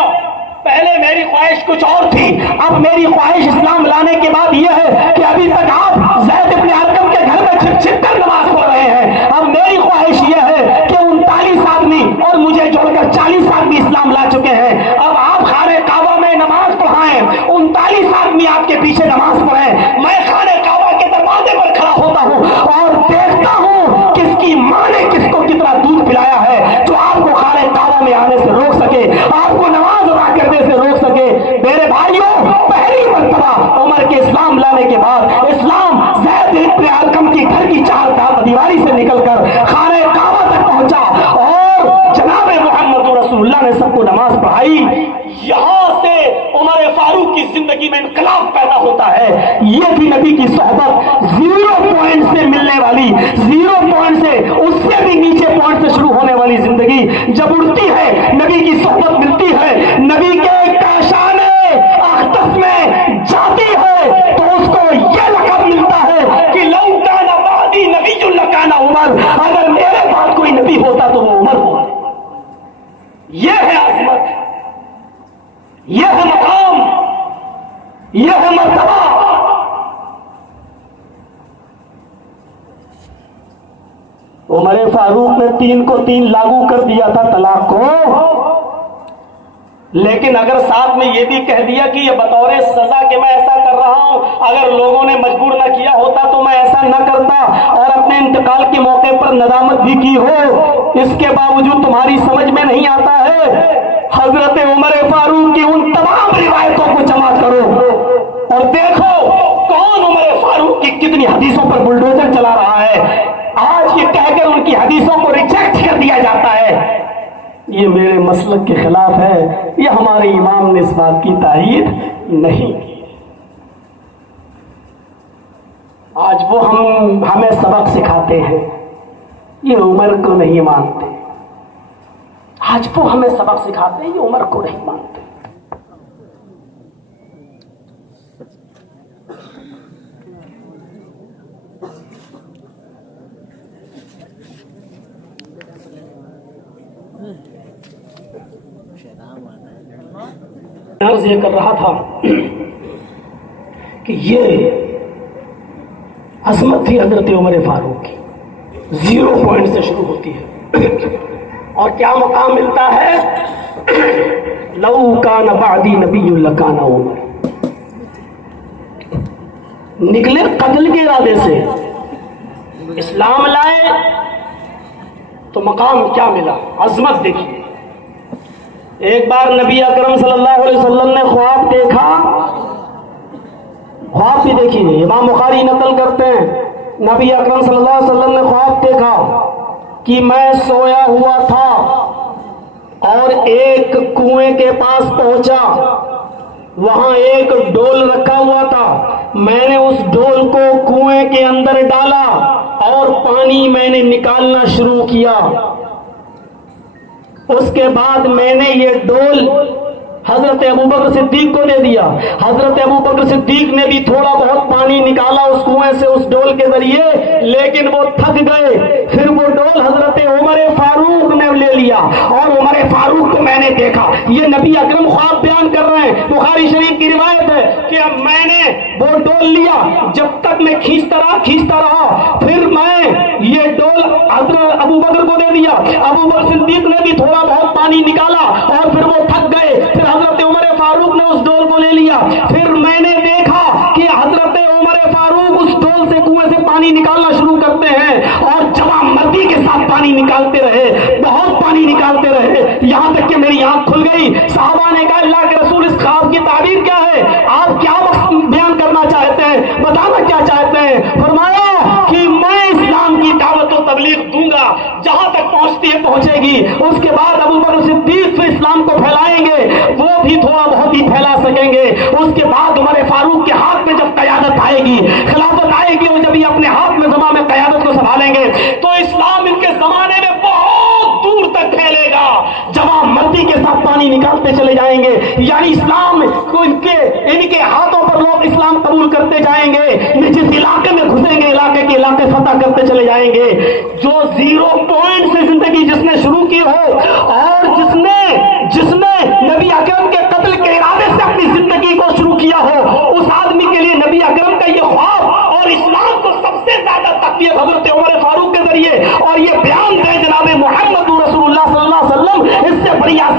پہلے میری خواہش کچھ اور تھی، اب میری خواہش اسلام لانے کے بعد یہ ہے کہ ابھی تک آپ زید ابن ارقم کے گھر میں چھپ چھپ کر نماز پڑھ رہے ہیں، اب میری خواہش یہ ہے کہ 39 آدمی اور مجھے جوڑ کر 40 آدمی اسلام لا چکے ہیں، اب آپ خانہ کعبہ میں نماز پڑھائیں، 39 آدمی آپ کے پیچھے نماز پڑھیں، میں خانہ کعبہ کے دروازے پر کھڑا ہوتا ہوں اور دیکھتا ہوں کس کی ماں نے کس کو کتنا دودھ پلایا ہے جو آپ کو خانہ کعبہ میں آنے سے روک سکے، آپ کو نماز ادا کرنے سے روک سکے۔ میرے بھائیوں، پہلی مرتبہ عمر کے اسلام لانے کے بعد اسلام زید ابن ارقم کی گھر کی چار دیواری سے نکل کر خانہ کعبہ تک پہنچا اور جناب محمد رسول اللہ نے سب کو نماز پڑھائی۔ یہاں سے عمر فاروق کی زندگی میں انقلاب پیدا ہوتا ہے۔ یہ بھی نبی کی صحبت 0 پوائنٹ سے ملنے والی، 0 پوائنٹ سے اس سے بھی نیچے پوائنٹ سے شروع ہونے والی زندگی جب اڑتی ہے، نبی کی صحبت ملتی ہے، نبی کے کاشان اختص میں جاتی ہے تو اس کو یہ لقب ملتا ہے کہ لو کان بعدی نبی لکان عمر، اگر میرے بعد کوئی نبی ہوتا تو وہ عمر ہوتا۔ یہ ہے عظمت، یہ ہے مقام، یہ ہے مرتبہ۔ عمر فاروق نے 3 کو 3 لاگو کر دیا تھا طلاق کو، لیکن اگر ساتھ میں یہ بھی کہہ دیا کہ یہ بطور سزا کہ میں ایسا کر رہا ہوں، اگر لوگوں نے مجبور نہ کیا ہوتا تو میں ایسا نہ کرتا، اور اپنے انتقال کے موقع پر ندامت بھی کی ہو، اس کے باوجود تمہاری سمجھ میں نہیں آتا ہے۔ حضرت عمر فاروق کی ان تمام روایتوں کو جمع کرو اور دیکھو کون عمر فاروق کی کتنی حدیثوں پر بلڈوزر چلا رہا ہے۔ آج یہ کہہ کر ان کی حدیثوں کو ریجیکٹ کر دیا جاتا ہے یہ میرے مسلک کے خلاف ہے، یہ ہمارے امام نے اس بات کی تائید نہیں کی۔ آج وہ ہمیں سبق سکھاتے ہیں، یہ عمر کو نہیں مانتے۔ آج وہ ہمیں سبق سکھاتے ہیں، یہ عمر کو نہیں مانتے۔ عرض یہ کر رہا تھا کہ یہ عظمت تھی حضرت عمر فاروق کی، 0 پوائنٹ سے شروع ہوتی ہے اور کیا مقام ملتا ہے؟ لو کان بعدی نبی لکان عمر۔ نکلے قتل کے ارادے سے، اسلام لائے تو مقام کیا ملا، عظمت دیکھیے۔ ایک بار نبی اکرم صلی اللہ علیہ وسلم نے خواب دیکھا، خواب بھی دیکھیے، امام بخاری نقل کرتے ہیں، نبی اکرم صلی اللہ علیہ وسلم نے خواب دیکھا کہ میں سویا ہوا تھا اور ایک کنویں کے پاس پہنچا، وہاں ایک ڈول رکھا ہوا تھا، میں نے اس ڈول کو کنویں کے اندر ڈالا اور پانی میں نے نکالنا شروع کیا۔ اس کے بعد میں نے یہ ڈول حضرت ابوبکر صدیق کو دے دیا، حضرت ابوبکر صدیق نے بھی تھوڑا بہت پانی نکالا اس کنویں سے اس ڈول کے ذریعے، لیکن وہ تھک گئے، پھر وہ ڈول حضرت عمر فاروق نے لے لیا اور عمر فاروق کو میں نے دیکھا۔ یہ نبی اکرم خواب بیان کر رہے ہیں، بخاری شریف کی روایت ہے کہ اب میں نے وہ ڈول لیا، جب تک میں کھینچتا رہا، پھر میں یہ ڈول حضرت ابوبکر کو دے دیا، ابوبکر صدیق نے بھی تھوڑا بہت پانی نکالا اور پھر وہ تھک گئے، پھر حضرت عمر فاروق نے اس ڈول کو لے لیا، پھر میں نے دیکھا کہ حضرت عمر فاروق اس ڈول سے کنویں سے پانی نکالنا شروع کرتے ہیں اور جوان مردی کے ساتھ پانی نکالتے رہے، بہت پانی نکالتے رہے، یہاں تک کہ میری آنکھ کھل گئی۔ صحابہ نے کہا اللہ کے رسول اس خواب کی تعبیر کیا ہے، آپ کیا بیان کرنا چاہتے ہیں، بتانا کیا چاہتے ہیں؟ فرمایا کہ میں اسلام کی دعوت و تبلیغ دوں گا، جہاں تک پہنچتی ہے پہنچے گی، اس کے بعد ابوبکر صدیق پھر اسلام کو پھیلائیں گے، وہ بھی تھوڑا بہت ہی پھیلا سکیں گے، اس کے بعد عمر فاروق کے ہاتھ میں جب قیادت آئے گی، خلافت آئے گی، وہ جب یہ اپنے ہاتھ میں زماں میں قیادت کو سنبھالیں گے تو اسلام ان کے زمانے میں بہت دور تک پھیلے گا، جوان مردی کے ساتھ پانی نکالتے چلے جائیں گے، یعنی اسلام کو ان کے ہاتھوں پر لوگ اسلام قبول کرتے جائیں گے، جس علاقے میں گھسیں گے علاقے کے علاقے فتح کرتے چلے جائیں گے۔ جو 0 پوائنٹ سے زندگی جس نے شروع کی ہو اور جس نے نبی اکرم کے قتل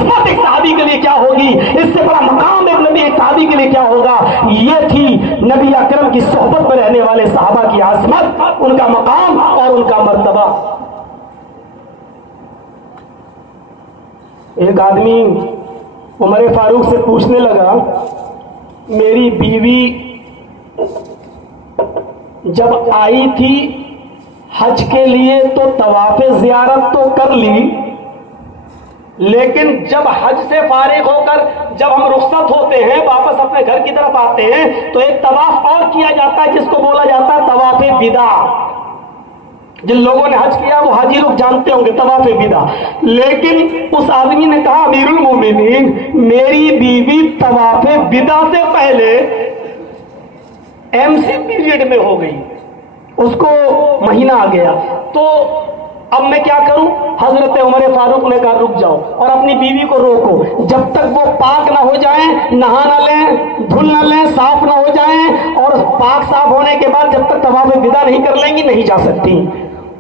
عظمت ایک صحابی کے لیے کیا ہوگی، اس سے بڑا مقام ایک نبی ایک صحابی کے لیے کیا ہوگا، یہ تھی نبی اکرم کی صحبت میں رہنے والے صحابہ کی عظمت، ان کا مقام اور ان کا مرتبہ۔ ایک آدمی عمر فاروق سے پوچھنے لگا، میری بیوی جب آئی تھی حج کے لیے تو طواف زیارت تو کر لی، لیکن جب حج سے فارغ ہو کر جب ہم رخصت ہوتے ہیں واپس اپنے گھر کی طرف آتے ہیں تو ایک طواف اور کیا جاتا ہے جس کو بولا جاتا ہے طواف وداع۔ جن لوگوں نے حج کیا وہ حاجی لوگ جانتے ہوں گے طواف وداع۔ لیکن اس آدمی نے کہا، امیر المومنین میری بیوی طواف وداع سے پہلے MC پیریڈ میں ہو گئی، اس کو مہینہ آ گیا، تو اب میں کیا کروں؟ حضرت عمر فاروق نے کہا رک جاؤ اور اپنی بیوی کو روکو، جب تک وہ پاک نہ ہو جائیں، نہا نہ لیں، دھل نہ لیں، صاف نہ ہو جائیں، اور پاک صاف ہونے کے بعد جب تک طواف وداع نہیں کر لیں گی نہیں جا سکتی۔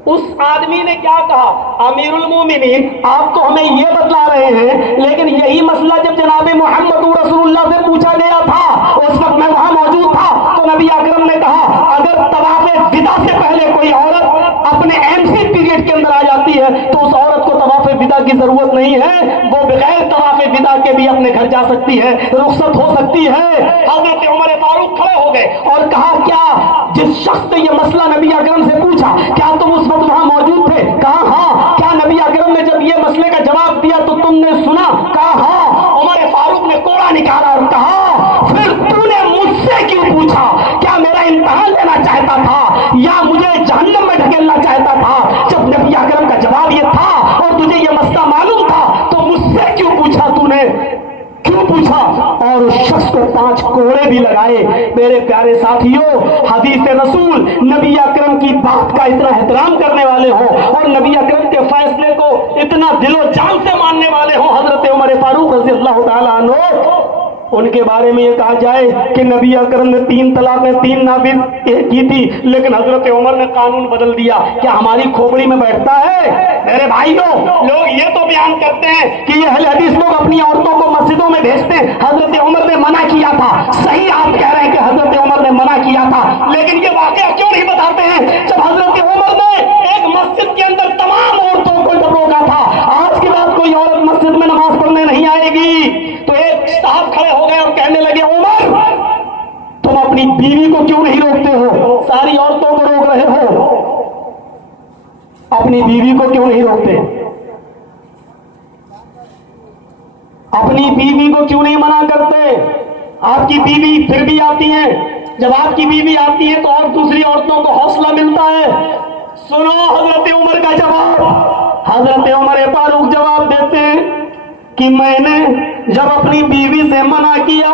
اس آدمی نے کیا کہا، امیر المومنین آپ تو ہمیں یہ بتلا رہے ہیں، لیکن یہی مسئلہ جب جناب محمد رسول اللہ سے پوچھا گیا تھا، اس وقت میں وہاں موجود تھا، تو نبی اکرم نے کہا اگر طواف وداع سے پہلے کوئی عورت اپنے MC پیریڈ کے اندر آ جاتی ہے تو اس عورت کو طواف وداع کی ضرورت نہیں ہے، وہ بغیر طواف وداع کے بھی اپنے گھر جا سکتی ہے، رخصت ہو سکتی ہے۔ حضرت عمر فاروق کھڑے ہو گئے اور کہا کیا جس شخص نے یہ مسئلہ نبی اکرم سے پوچھا کیا تم اس وقت وہاں موجود تھے؟ کہا ہاں۔ کیا نبی اکرم نے جب یہ مسئلے کا جواب دیا تو تم نے سنا؟ کہا ہاں۔ عمر فاروق نے کوڑا نکالا اور کہا پھر تو نے مجھ سے کیوں پوچھا؟ کیا میرا امتحان لینا چاہتا تھا یا مجھے جہنم میں ڈھکیلنا چاہتا تھا؟ جب نبی اکرم کا جواب یہ تھا اور تجھے یہ مسئلہ معلوم تھا تو مجھ سے کیوں پوچھا؟ تو نے کیوں پوچھا؟ اور اس شخص کو 5 کوڑے بھی لگائے۔ میرے پیارے ساتھیوں، حدیث رسول نبی اکرم کی بات کا اتنا احترام کرنے والے ہوں اور نبی اکرم کے فیصلے کو اتنا دل و جان سے ماننے والے ہوں حضرت عمر فاروق رضی اللہ تعالیٰ عنہ، ان کے بارے میں یہ کہا جائے کہ نبی اکرم نے 3 طلاقیں 3 نافذ کی تھی، لیکن حضرت عمر نے قانون بدل دیا۔ کیا ہماری کھوپڑی میں بیٹھتا ہے؟ میرے بھائیوں، لوگ یہ تو بیان کرتے ہیں کہ یہ اہل حدیث لوگ اپنی عورتوں کو مسجدوں میں بھیجتے ہیں، حضرت عمر نے منع کیا تھا۔ صحیح آپ کہہ رہے ہیں کہ حضرت عمر نے منع کیا تھا، لیکن یہ واقعہ کیوں نہیں بتاتے ہیں جب حضرت عمر نے ایک مسجد کے اندر تمام عورتوں کو جب روکا تھا آج کے بعد کوئی عورت مسجد میں نماز پڑھنے نہیں آئے گی، تو ایک صاحب کھڑے ہو گئے اور کہنے لگے عمر تم اپنی بیوی کو کیوں نہیں روکتے ہو؟ ساری عورتوں کو روک رہے ہو، اپنی بیوی کو کیوں نہیں روکتے؟ اپنی بیوی کو کیوں نہیں منع کرتے؟ آپ کی بیوی پھر بھی آتی ہے، جب آپ کی بیوی آتی ہے تو اور دوسری عورتوں کو حوصلہ ملتا ہے۔ سنو حضرت عمر کا جواب۔ حضرت عمر فاروق جواب دیتے ہیں کہ میں نے جب اپنی بیوی سے منع کیا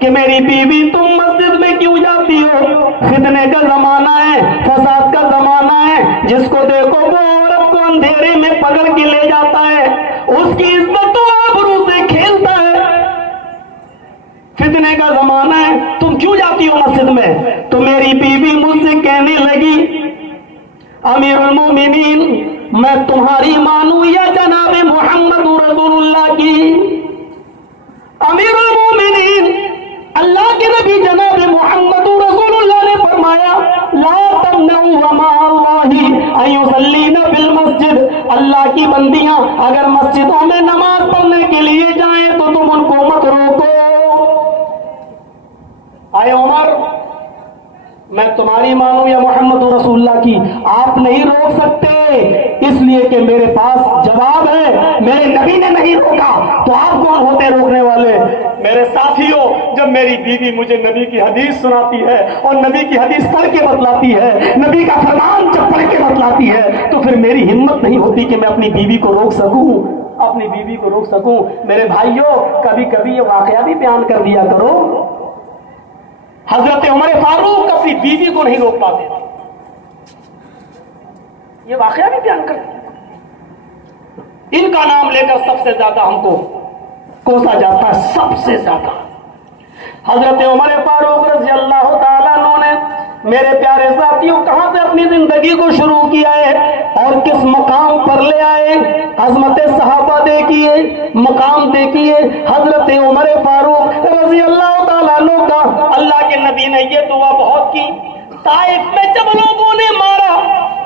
کہ میری بیوی تم مسجد میں کیوں جاتی ہو، فتنے کا زمانہ ہے، فساد کا زمانہ ہے، جس کو دیکھو وہ عورت کو اندھیرے میں پکڑ کے لے جاتا ہے، اس کی عزت و آبرو سے کھیلتا ہے، فتنے کا زمانہ ہے، تم کیوں جاتی ہو مسجد میں؟ تو میری بیوی مجھ سے کہنے لگی امیر المومنین میں تمہاری مانوں یا جناب محمد رسول اللہ کی؟ امیر المومنین اللہ کے نبی جناب محمد رسول اللہ نے فرمایا لا تمنعوا مع اللہ ان یصلین بالمسجد، اللہ کی بندیاں اگر مسجدوں میں نماز پڑھنے کے لیے جائیں تو تم ان کو مت روکو۔ اے عمر میں تمہاری مانوں یا محمد رسول اللہ کی؟ آپ نہیں روک سکتے، اس لیے کہ میرے پاس جواب ہے، میرے نبی نے نہیں روکا تو آپ کون ہوتے روکنے والے؟ میرے ساتھیوں، جب میری بیوی مجھے نبی کی حدیث سناتی ہے اور نبی کی حدیث پڑھ کے بتلاتی ہے، نبی کا فرمان جب پڑھ کے بتلاتی ہے تو پھر میری ہمت نہیں ہوتی کہ میں اپنی بیوی کو روک سکوں، اپنی بیوی کو روک سکوں۔ میرے بھائیوں، کبھی کبھی یہ واقعہ بھی بیان کر دیا کرو۔ حضرت عمر فاروق اپنی بیوی کو نہیں روک پاتے، یہ واقعہ بھی بیان کر دیا۔ ان کا نام لے کر سب سے زیادہ ہم کو کوسا جاتا ہے، سب سے زیادہ۔ حضرت عمر فاروق رضی اللہ تعالیٰ عنہ نے میرے پیارے ساتھیوں، کہاں سے اپنی زندگی کو شروع کیا ہے اور کس مقام پر لے آئے؟ عظمت صحابہ دیکھیے، مقام دیکھیے حضرت عمر فاروق رضی اللہ تعالیٰ عنہ کا۔ اللہ کے نبی نے یہ دعا بہت کی، طائف میں جب لوگوں نے مارا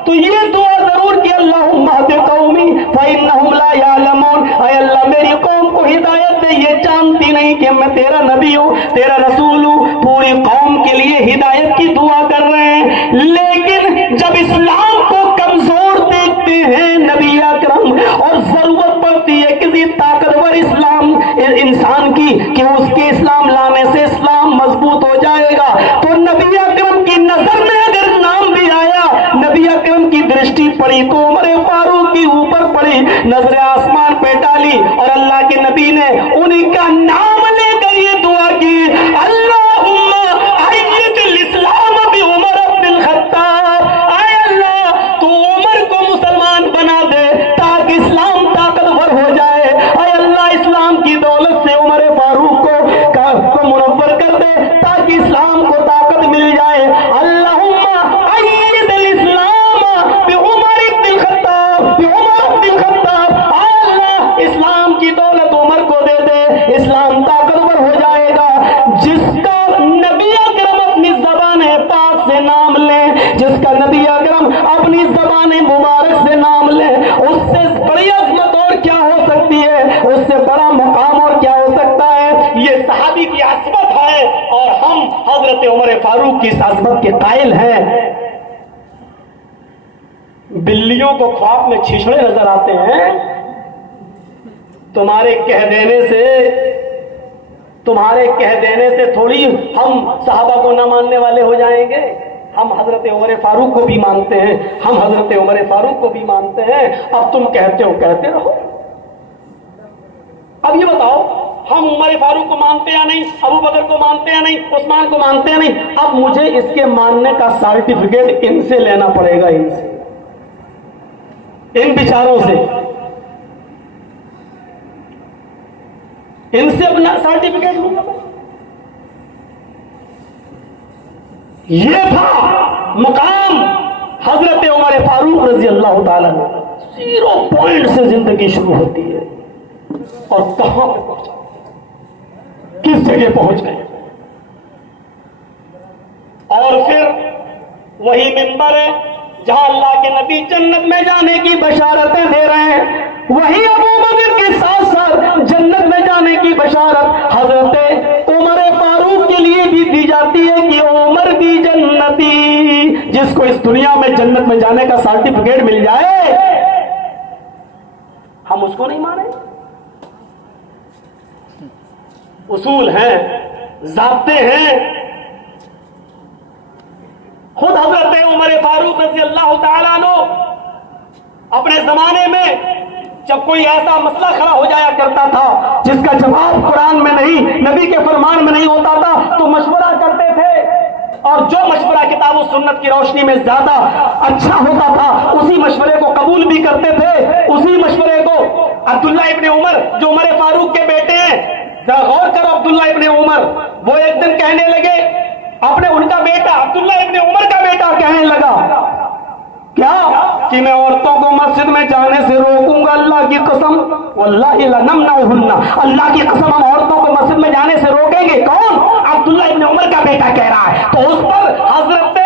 تو یہ دعا ضرور کی، اللہم اہد قومی فإنہم لا یعلمون، اے اللہ میری قوم کو ہدایت دے، یہ جانتی نہیں کہ میں تیرا نبی ہوں، تیرا رسول ہوں۔ پوری قوم کے لیے ہدایت کی دعا کر رہے ہیں، لیکن جب اسلام کو کمزور دیکھتے ہیں نبی اکرم، اور ضرورت پڑتی ہے کسی طاقتور اسلام انسان کی کہ اس کے اسلام لانے سے اسلام مضبوط ہو جائے گا، تو نبی اکرم کی نظر میں اگر نام بھی آیا، نبی اکرم کی درشٹی پڑی تو عمر فاروق کے اوپر پڑی، نظر آسمان پہ ڈالی، اور اللہ کے نبی نے انہیں کا نام لے کر یہ دعا کی، اللہم ایّد الاسلام بعمر بن الخطاب، اے اللہ تو عمر کو مسلمان بنا دے تاکہ اسلام طاقتور ہو جائے، اے اللہ اسلام کی دولت سے عمر فاروق کو منور کر دے تاکہ اسلام کو طاقت مل جائے، اللہم ایّد الاسلام بعمر بن الخطاب، بعمر بن الخطاب، اے اللہ اسلام کی دولت عمر کو دے دے، اسلام طاقتور ہو جائے گا۔ جس کا نبی اکرم اپنی زبان پاک سے نام لے، جس کا نبی اکرم اپنی زبان مبارک سے نام لے، اس سے بڑی عظمت اور کیا ہو سکتی ہے، اس سے بڑا مقام اور کیا ہو سکتا ہے؟ یہ صحابی کی عظمت ہے، اور ہم حضرت عمر فاروق کی اس عظمت کے قائل ہیں۔ بلیوں کو خواب میں چھچھڑے نظر آتے ہیں، تمہارے کہہ دینے سے تھوڑی ہم صحابہ کو نہ ماننے والے ہو جائیں گے۔ ہم حضرت عمر فاروق کو بھی مانتے ہیں، ہم حضرت عمر فاروق کو بھی مانتے ہیں، اب تم کہتے ہو کہتے رہو۔ اب یہ بتاؤ، ہم عمر فاروق کو مانتے یا نہیں، ابو بکر کو مانتے یا نہیں، عثمان کو مانتے یا نہیں؟ اب مجھے اس کے ماننے کا سرٹیفکیٹ ان سے لینا پڑے گا، ان بیچاروں سے، ان سے اپنا سرٹیفکیٹ لوں گا۔ یہ تھا مقام حضرت عمر فاروق رضی اللہ تعالیٰ نے۔ 0 پوائنٹ سے زندگی شروع ہوتی ہے، اور کہاں پہ پہنچا، کس جگہ پہنچ گئے، اور پھر وہی منبر ہے جہاں اللہ کے نبی جنت میں جانے کی بشارتیں دے رہے ہیں، وہی ابو بکر کے ساتھ ساتھ جنت میں جانے کی بشارت حضرت عمر فاروق کے لیے بھی دی جاتی ہے کہ عمر بھی جنتی۔ جس کو اس دنیا میں جنت میں جانے کا سرٹیفکیٹ مل جائے، ہم اس کو نہیں مانیں؟ اصول ہیں، ضابطے ہیں۔ خود حضرت عمر فاروق رضی اللہ تعالیٰ عنہ اپنے زمانے میں جب کوئی ایسا مسئلہ کھڑا ہو جایا کرتا تھا جس کا جواب قرآن میں نہیں، نبی کے فرمان میں نہیں ہوتا تھا، تو مشورہ کرتے تھے، اور جو مشورہ کتاب و سنت کی روشنی میں زیادہ اچھا ہوتا تھا اسی مشورے کو قبول بھی کرتے تھے۔ اسی مشورے کو عبداللہ ابن عمر جو عمر فاروق کے بیٹے ہیں، ذرا غور کرو، عبداللہ ابن عمر وہ ایک دن کہنے لگے، اپنے ان کا بیٹا عبداللہ ابن عمر کا بیٹا کہنے لگا کیا کہ میں عورتوں کو مسجد میں جانے سے روکوں گا، اللہ کی قسم، واللہ لنمنعہن، اللہ کی قسم ہم عورتوں کو مسجد میں جانے سے روکیں گے۔ کون؟ عبداللہ ابن عمر کا بیٹا کہہ رہا ہے۔ تو اس پر حضرت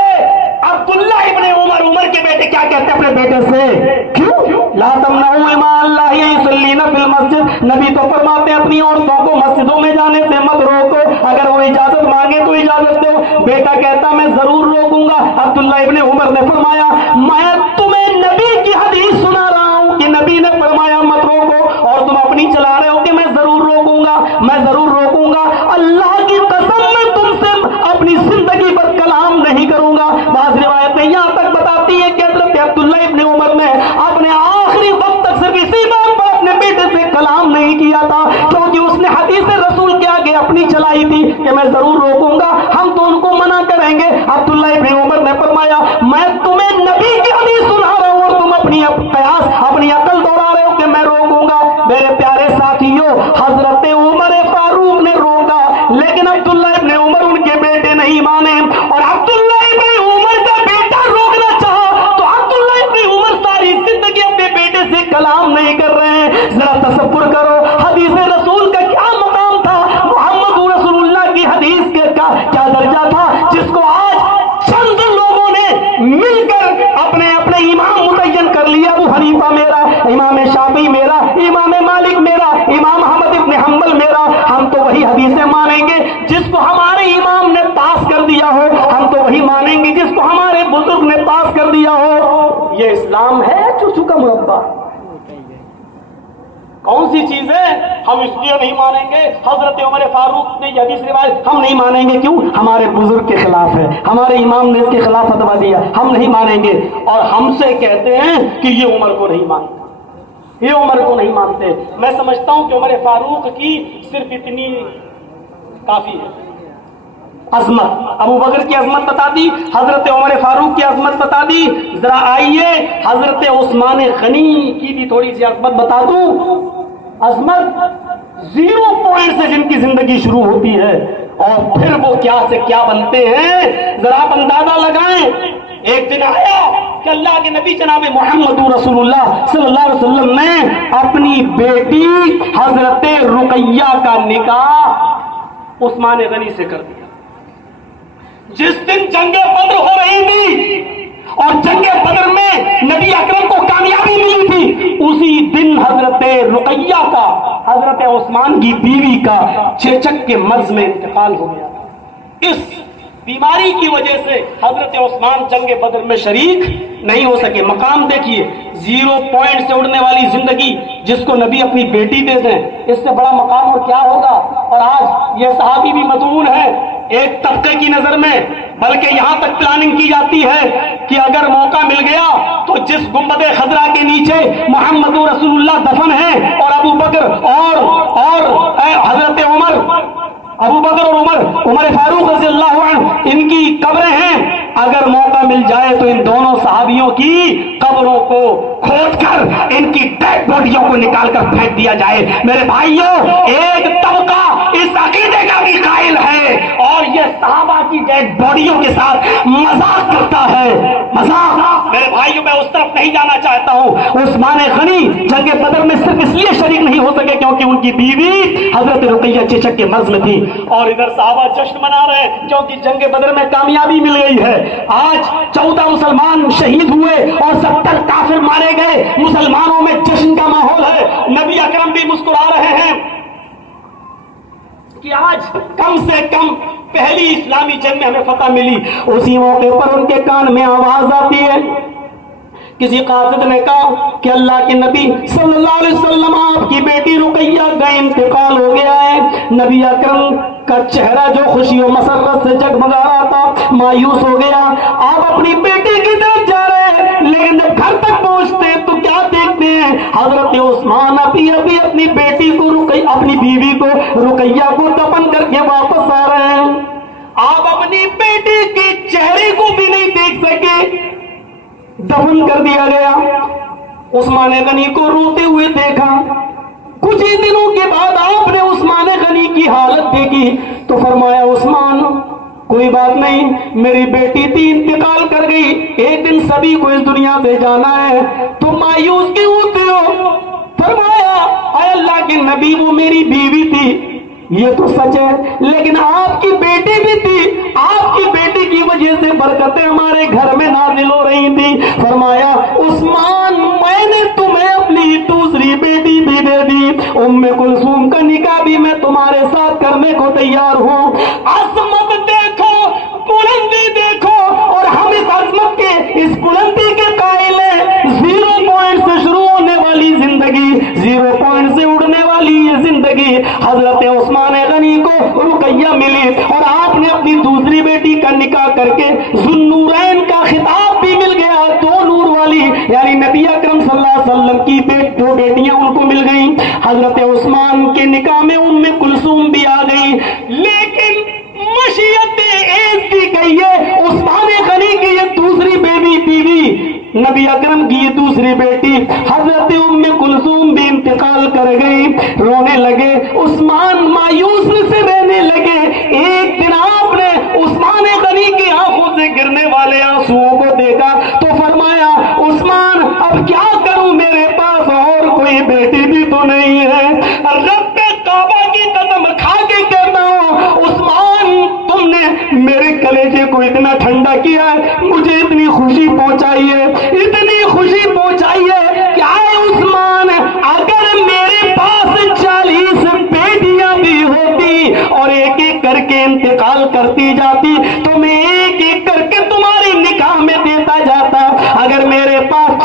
عبداللہ ابن عمر، عمر کے بیٹے کیا کہتے ہیں اپنے بیٹے سے؟ کیوں؟ لا تمنعوا اماء اللہ یصلینا فی المسجد، نبی تو فرماتے ہیں اپنی عورتوں کو مسجدوں میں جانے سے مت روکو، اگر وہ اجازت مانگے تو اجازت دو۔ بیٹا کہتا میں ضرور روکوں گا۔ عبداللہ ابن عمر نے فرمایا میں تمہیں نبی کی حدیث سنا رہا ہوں کہ نبی نے فرمایا مت روکو، اور تم اپنی چلا رہے ہو کہ میں ضرور روکوں گا، میں ضرور روکوں گا، اللہ کی قسم میں تم سے اپنی زندگی پر کلام نہیں کروں گا۔ بعض روایتیں یہاں تک بتاتی ہے کہ حضرت عبداللہ ابن عمر نے اپنے آخری وقت تک صرف اسی بات پر اپنے بیٹے سے کلام نہیں کیا تھا، کیونکہ اس نے حدیث رسول کے آگے اپنی چلائی تھی کہ میں ضرور روکوں گا، ہم تو ان کو منع کریں گے۔ عبداللہ ابن عمر نے فرمایا میں تمہیں نبی کی حدیث سنا رہا ہوں اور تم اپنی قیاس، اپنی عقل دوڑا رہے ہو کہ میں روکوں گا۔ میرے پیارے ساتھیوں، حضرت عمر فاروق نے روکا، لیکن عبداللہ ابن عمر ان کے بیٹے نہیں مانے، اور عبداللہ ابن اسلام ہے چوچو کا مربع؟ کون سی چیز ہے؟ ہم اس لیے نہیں مانیں گے حضرت عمر فاروق نے یہ حدیث روایت ہم نہیں مانیں گے، کیوں؟ ہمارے بزرگ کے خلاف ہے، ہمارے امام نے اس کے خلاف فتویٰ دیا، ہم نہیں مانیں گے، اور ہم سے کہتے ہیں کہ یہ عمر کو نہیں مانتے، یہ عمر کو نہیں مانتے۔ میں سمجھتا ہوں کہ عمر فاروق کی صرف اتنی کافی ہے عظمت۔ ابو بکر کی عظمت بتا دی، حضرت عمر فاروق کی عظمت بتا دی، ذرا آئیے حضرت عثمان غنی کی بھی تھوڑی سی عظمت بتا دوں۔ عظمت 0 پوائنٹ سے جن کی زندگی شروع ہوتی ہے اور پھر وہ کیا سے کیا بنتے ہیں، ذرا آپ اندازہ لگائیں۔ ایک دن آیا کہ اللہ کے نبی جناب محمد رسول اللہ صلی اللہ علیہ وسلم نے اپنی بیٹی حضرت رقیہ کا نکاح عثمان غنی سے کر دیا۔ جس دن جنگ بدر ہو رہی تھی اور جنگ بدر میں نبی اکرم کو کامیابی ملی تھی، اسی دن حضرت رقیہ کا، حضرت عثمان کی بیوی کا چیچک کے مرض میں انتقال ہو گیا۔ اس بیماری کی وجہ سے حضرت عثمان جنگ بدر میں شریک نہیں ہو سکے۔ مقام دیکھیے، 0 پوائنٹ سے اڑنے والی زندگی جس کو نبی اپنی بیٹی دے دیں، اس سے بڑا مقام اور کیا ہوگا؟ اور آج یہ صحابی بھی مدعون ہے ایک طبقے کی نظر میں، بلکہ یہاں تک پلاننگ کی جاتی ہے کہ اگر موقع مل گیا تو جس گنبد خضرا کے نیچے محمد رسول اللہ دفن ہے اور ابو بکر اور حضرت عمر، ابو بکر اور عمر فاروق رضی اللہ عنہ، ان کی قبریں ہیں، اگر موقع مل جائے تو ان دونوں صحابیوں کی قبروں کو کھود کر ان کی ڈیڈ باڈیوں کو نکال کر پھینک دیا جائے۔ میرے بھائیوں، ایک طبقہ اس عقیدے کا بھی قائل ہے اور یہ صحابہ کی ڈیڈ باڈیوں کے ساتھ مذاق کرتا ہے، مذاق۔ میرے بھائیوں، میں اس طرف نہیں جانا چاہتا ہوں۔ عثمان غنی جنگ بدر میں صرف اس لیے شریک نہیں ہو سکے کیونکہ ان کی بیوی حضرت رقیہ چیچک کے مرض میں تھی، اور ادھر صحابہ جشن منا رہے ہیں کیونکہ جنگ بدر میں کامیابی مل گئی ہے۔ آج 14 مسلمان شہید ہوئے اور 70 کافر مارے گئے، مسلمانوں میں جشن کا ماحول ہے۔ نبی اکرم بھی مسکرا رہے ہیں کہ آج کم سے کم پہلی اسلامی جنگ میں ہمیں فتح ملی۔ اسی موقع پر ان کے کان میں آواز آتی ہے، کسی قاصد نے کہا کہ اللہ کے نبی صلی اللہ علیہ وسلم، آپ کی بیٹی رقیہ کا انتقال ہو گیا ہے۔ نبی اکرم کا چہرہ جو خوشی و مسرت سے جگمگا رہا تھا مایوس ہو گیا۔ آپ اپنی بیٹی کی طرف جا رہے ہیں، لیکن جب گھر تک پہنچتے ہیں تو کیا دیکھتے ہیں؟ حضرت عثمان ابھی اپنی بیٹی کو اپنی بیوی کو رقیہ کو دفن کر کے واپس آ رہے ہیں۔ آپ اپنی بیٹی کے چہرے کو بھی نہیں دیکھ سکے، دفن کر دیا گیا۔ عثمان غنی کو روتے ہوئے دیکھا۔ کچھ ہی دنوں کے بعد آپ نے عثمان غنی کی حالت دیکھی تو فرمایا، عثمان کوئی بات نہیں، میری بیٹی تھی انتقال کر گئی، ایک دن سبھی کو اس دنیا سے جانا ہے، تم مایوس کیوں ہوتے ہو؟ فرمایا، اے اللہ کے نبی، وہ میری بیوی تھی، یہ تو سچ ہے، لیکن آپ کی بیٹی بھی تھی، آپ کی بیٹی کی وجہ سے برکتیں ہمارے گھر میں نازل ہو رہی تھی۔ فرمایا، عثمان میں نے تمہیں اپنی دوسری بیٹی بھی دے دی، ام کلثوم کا نکاح بھی میں تمہارے ساتھ کرنے کو تیار ہوں۔ عظمت دیکھو، بلندی دیکھو، اور ہم اس عظمت کے، اس بلندی کے قائل ہیں۔ 0 پوائنٹ سے شروع ہونے والی زندگی، 0 پوائنٹ سے اڑنے والی یہ زندگی، حضرت عثمان غنی کو رقیہ ملی اور آپ نے اپنی دوسری بیٹی کا نکاح کر کے ذوالنورین کا خطاب بھی مل گیا، 2 نور والی، یعنی نبی اکرم صلی اللہ علیہ وسلم کی 2 بیٹیاں ان کو مل گئیں۔ حضرت عثمان کے نکاح میں ام کلثوم بھی آ گئی، لیکن مشیت ایز کی گئی ہے عثمان غنی کی یہ دوسری بیوی نبی اکرم کی یہ دوسری بیٹی حضرت ام کلثوم بھی انتقال کر گئی۔ رونے لگے، عثمان مایوس سے رہنے لگے۔ ایک دن آپ نے عثمان غنی کی آنکھوں سے گرنے والے آنسوؤں کو دیکھا تو فرمایا، عثمان اب کیا کروں، میرے پاس اور کوئی بیٹی بھی تو نہیں ہے۔ رب کعبہ کی قدم کھا کے کہتا ہوں، عثمان تم نے میرے کلیجے کو اتنا ٹھنڈا کیا ہے، مجھے اتنی خوشی پہنچائی ہے، اتنی خوشی پہنچائی ہے کہ آئے عثمان، اگر میرے پاس 40 بیٹیاں بھی ہوتی اور ایک ایک کر کے انتقال کرتی جاتی تو میں ایک ایک کر کے تمہاری نکاح میں دیتا جاتا۔ اگر میرے پاس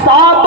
7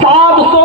700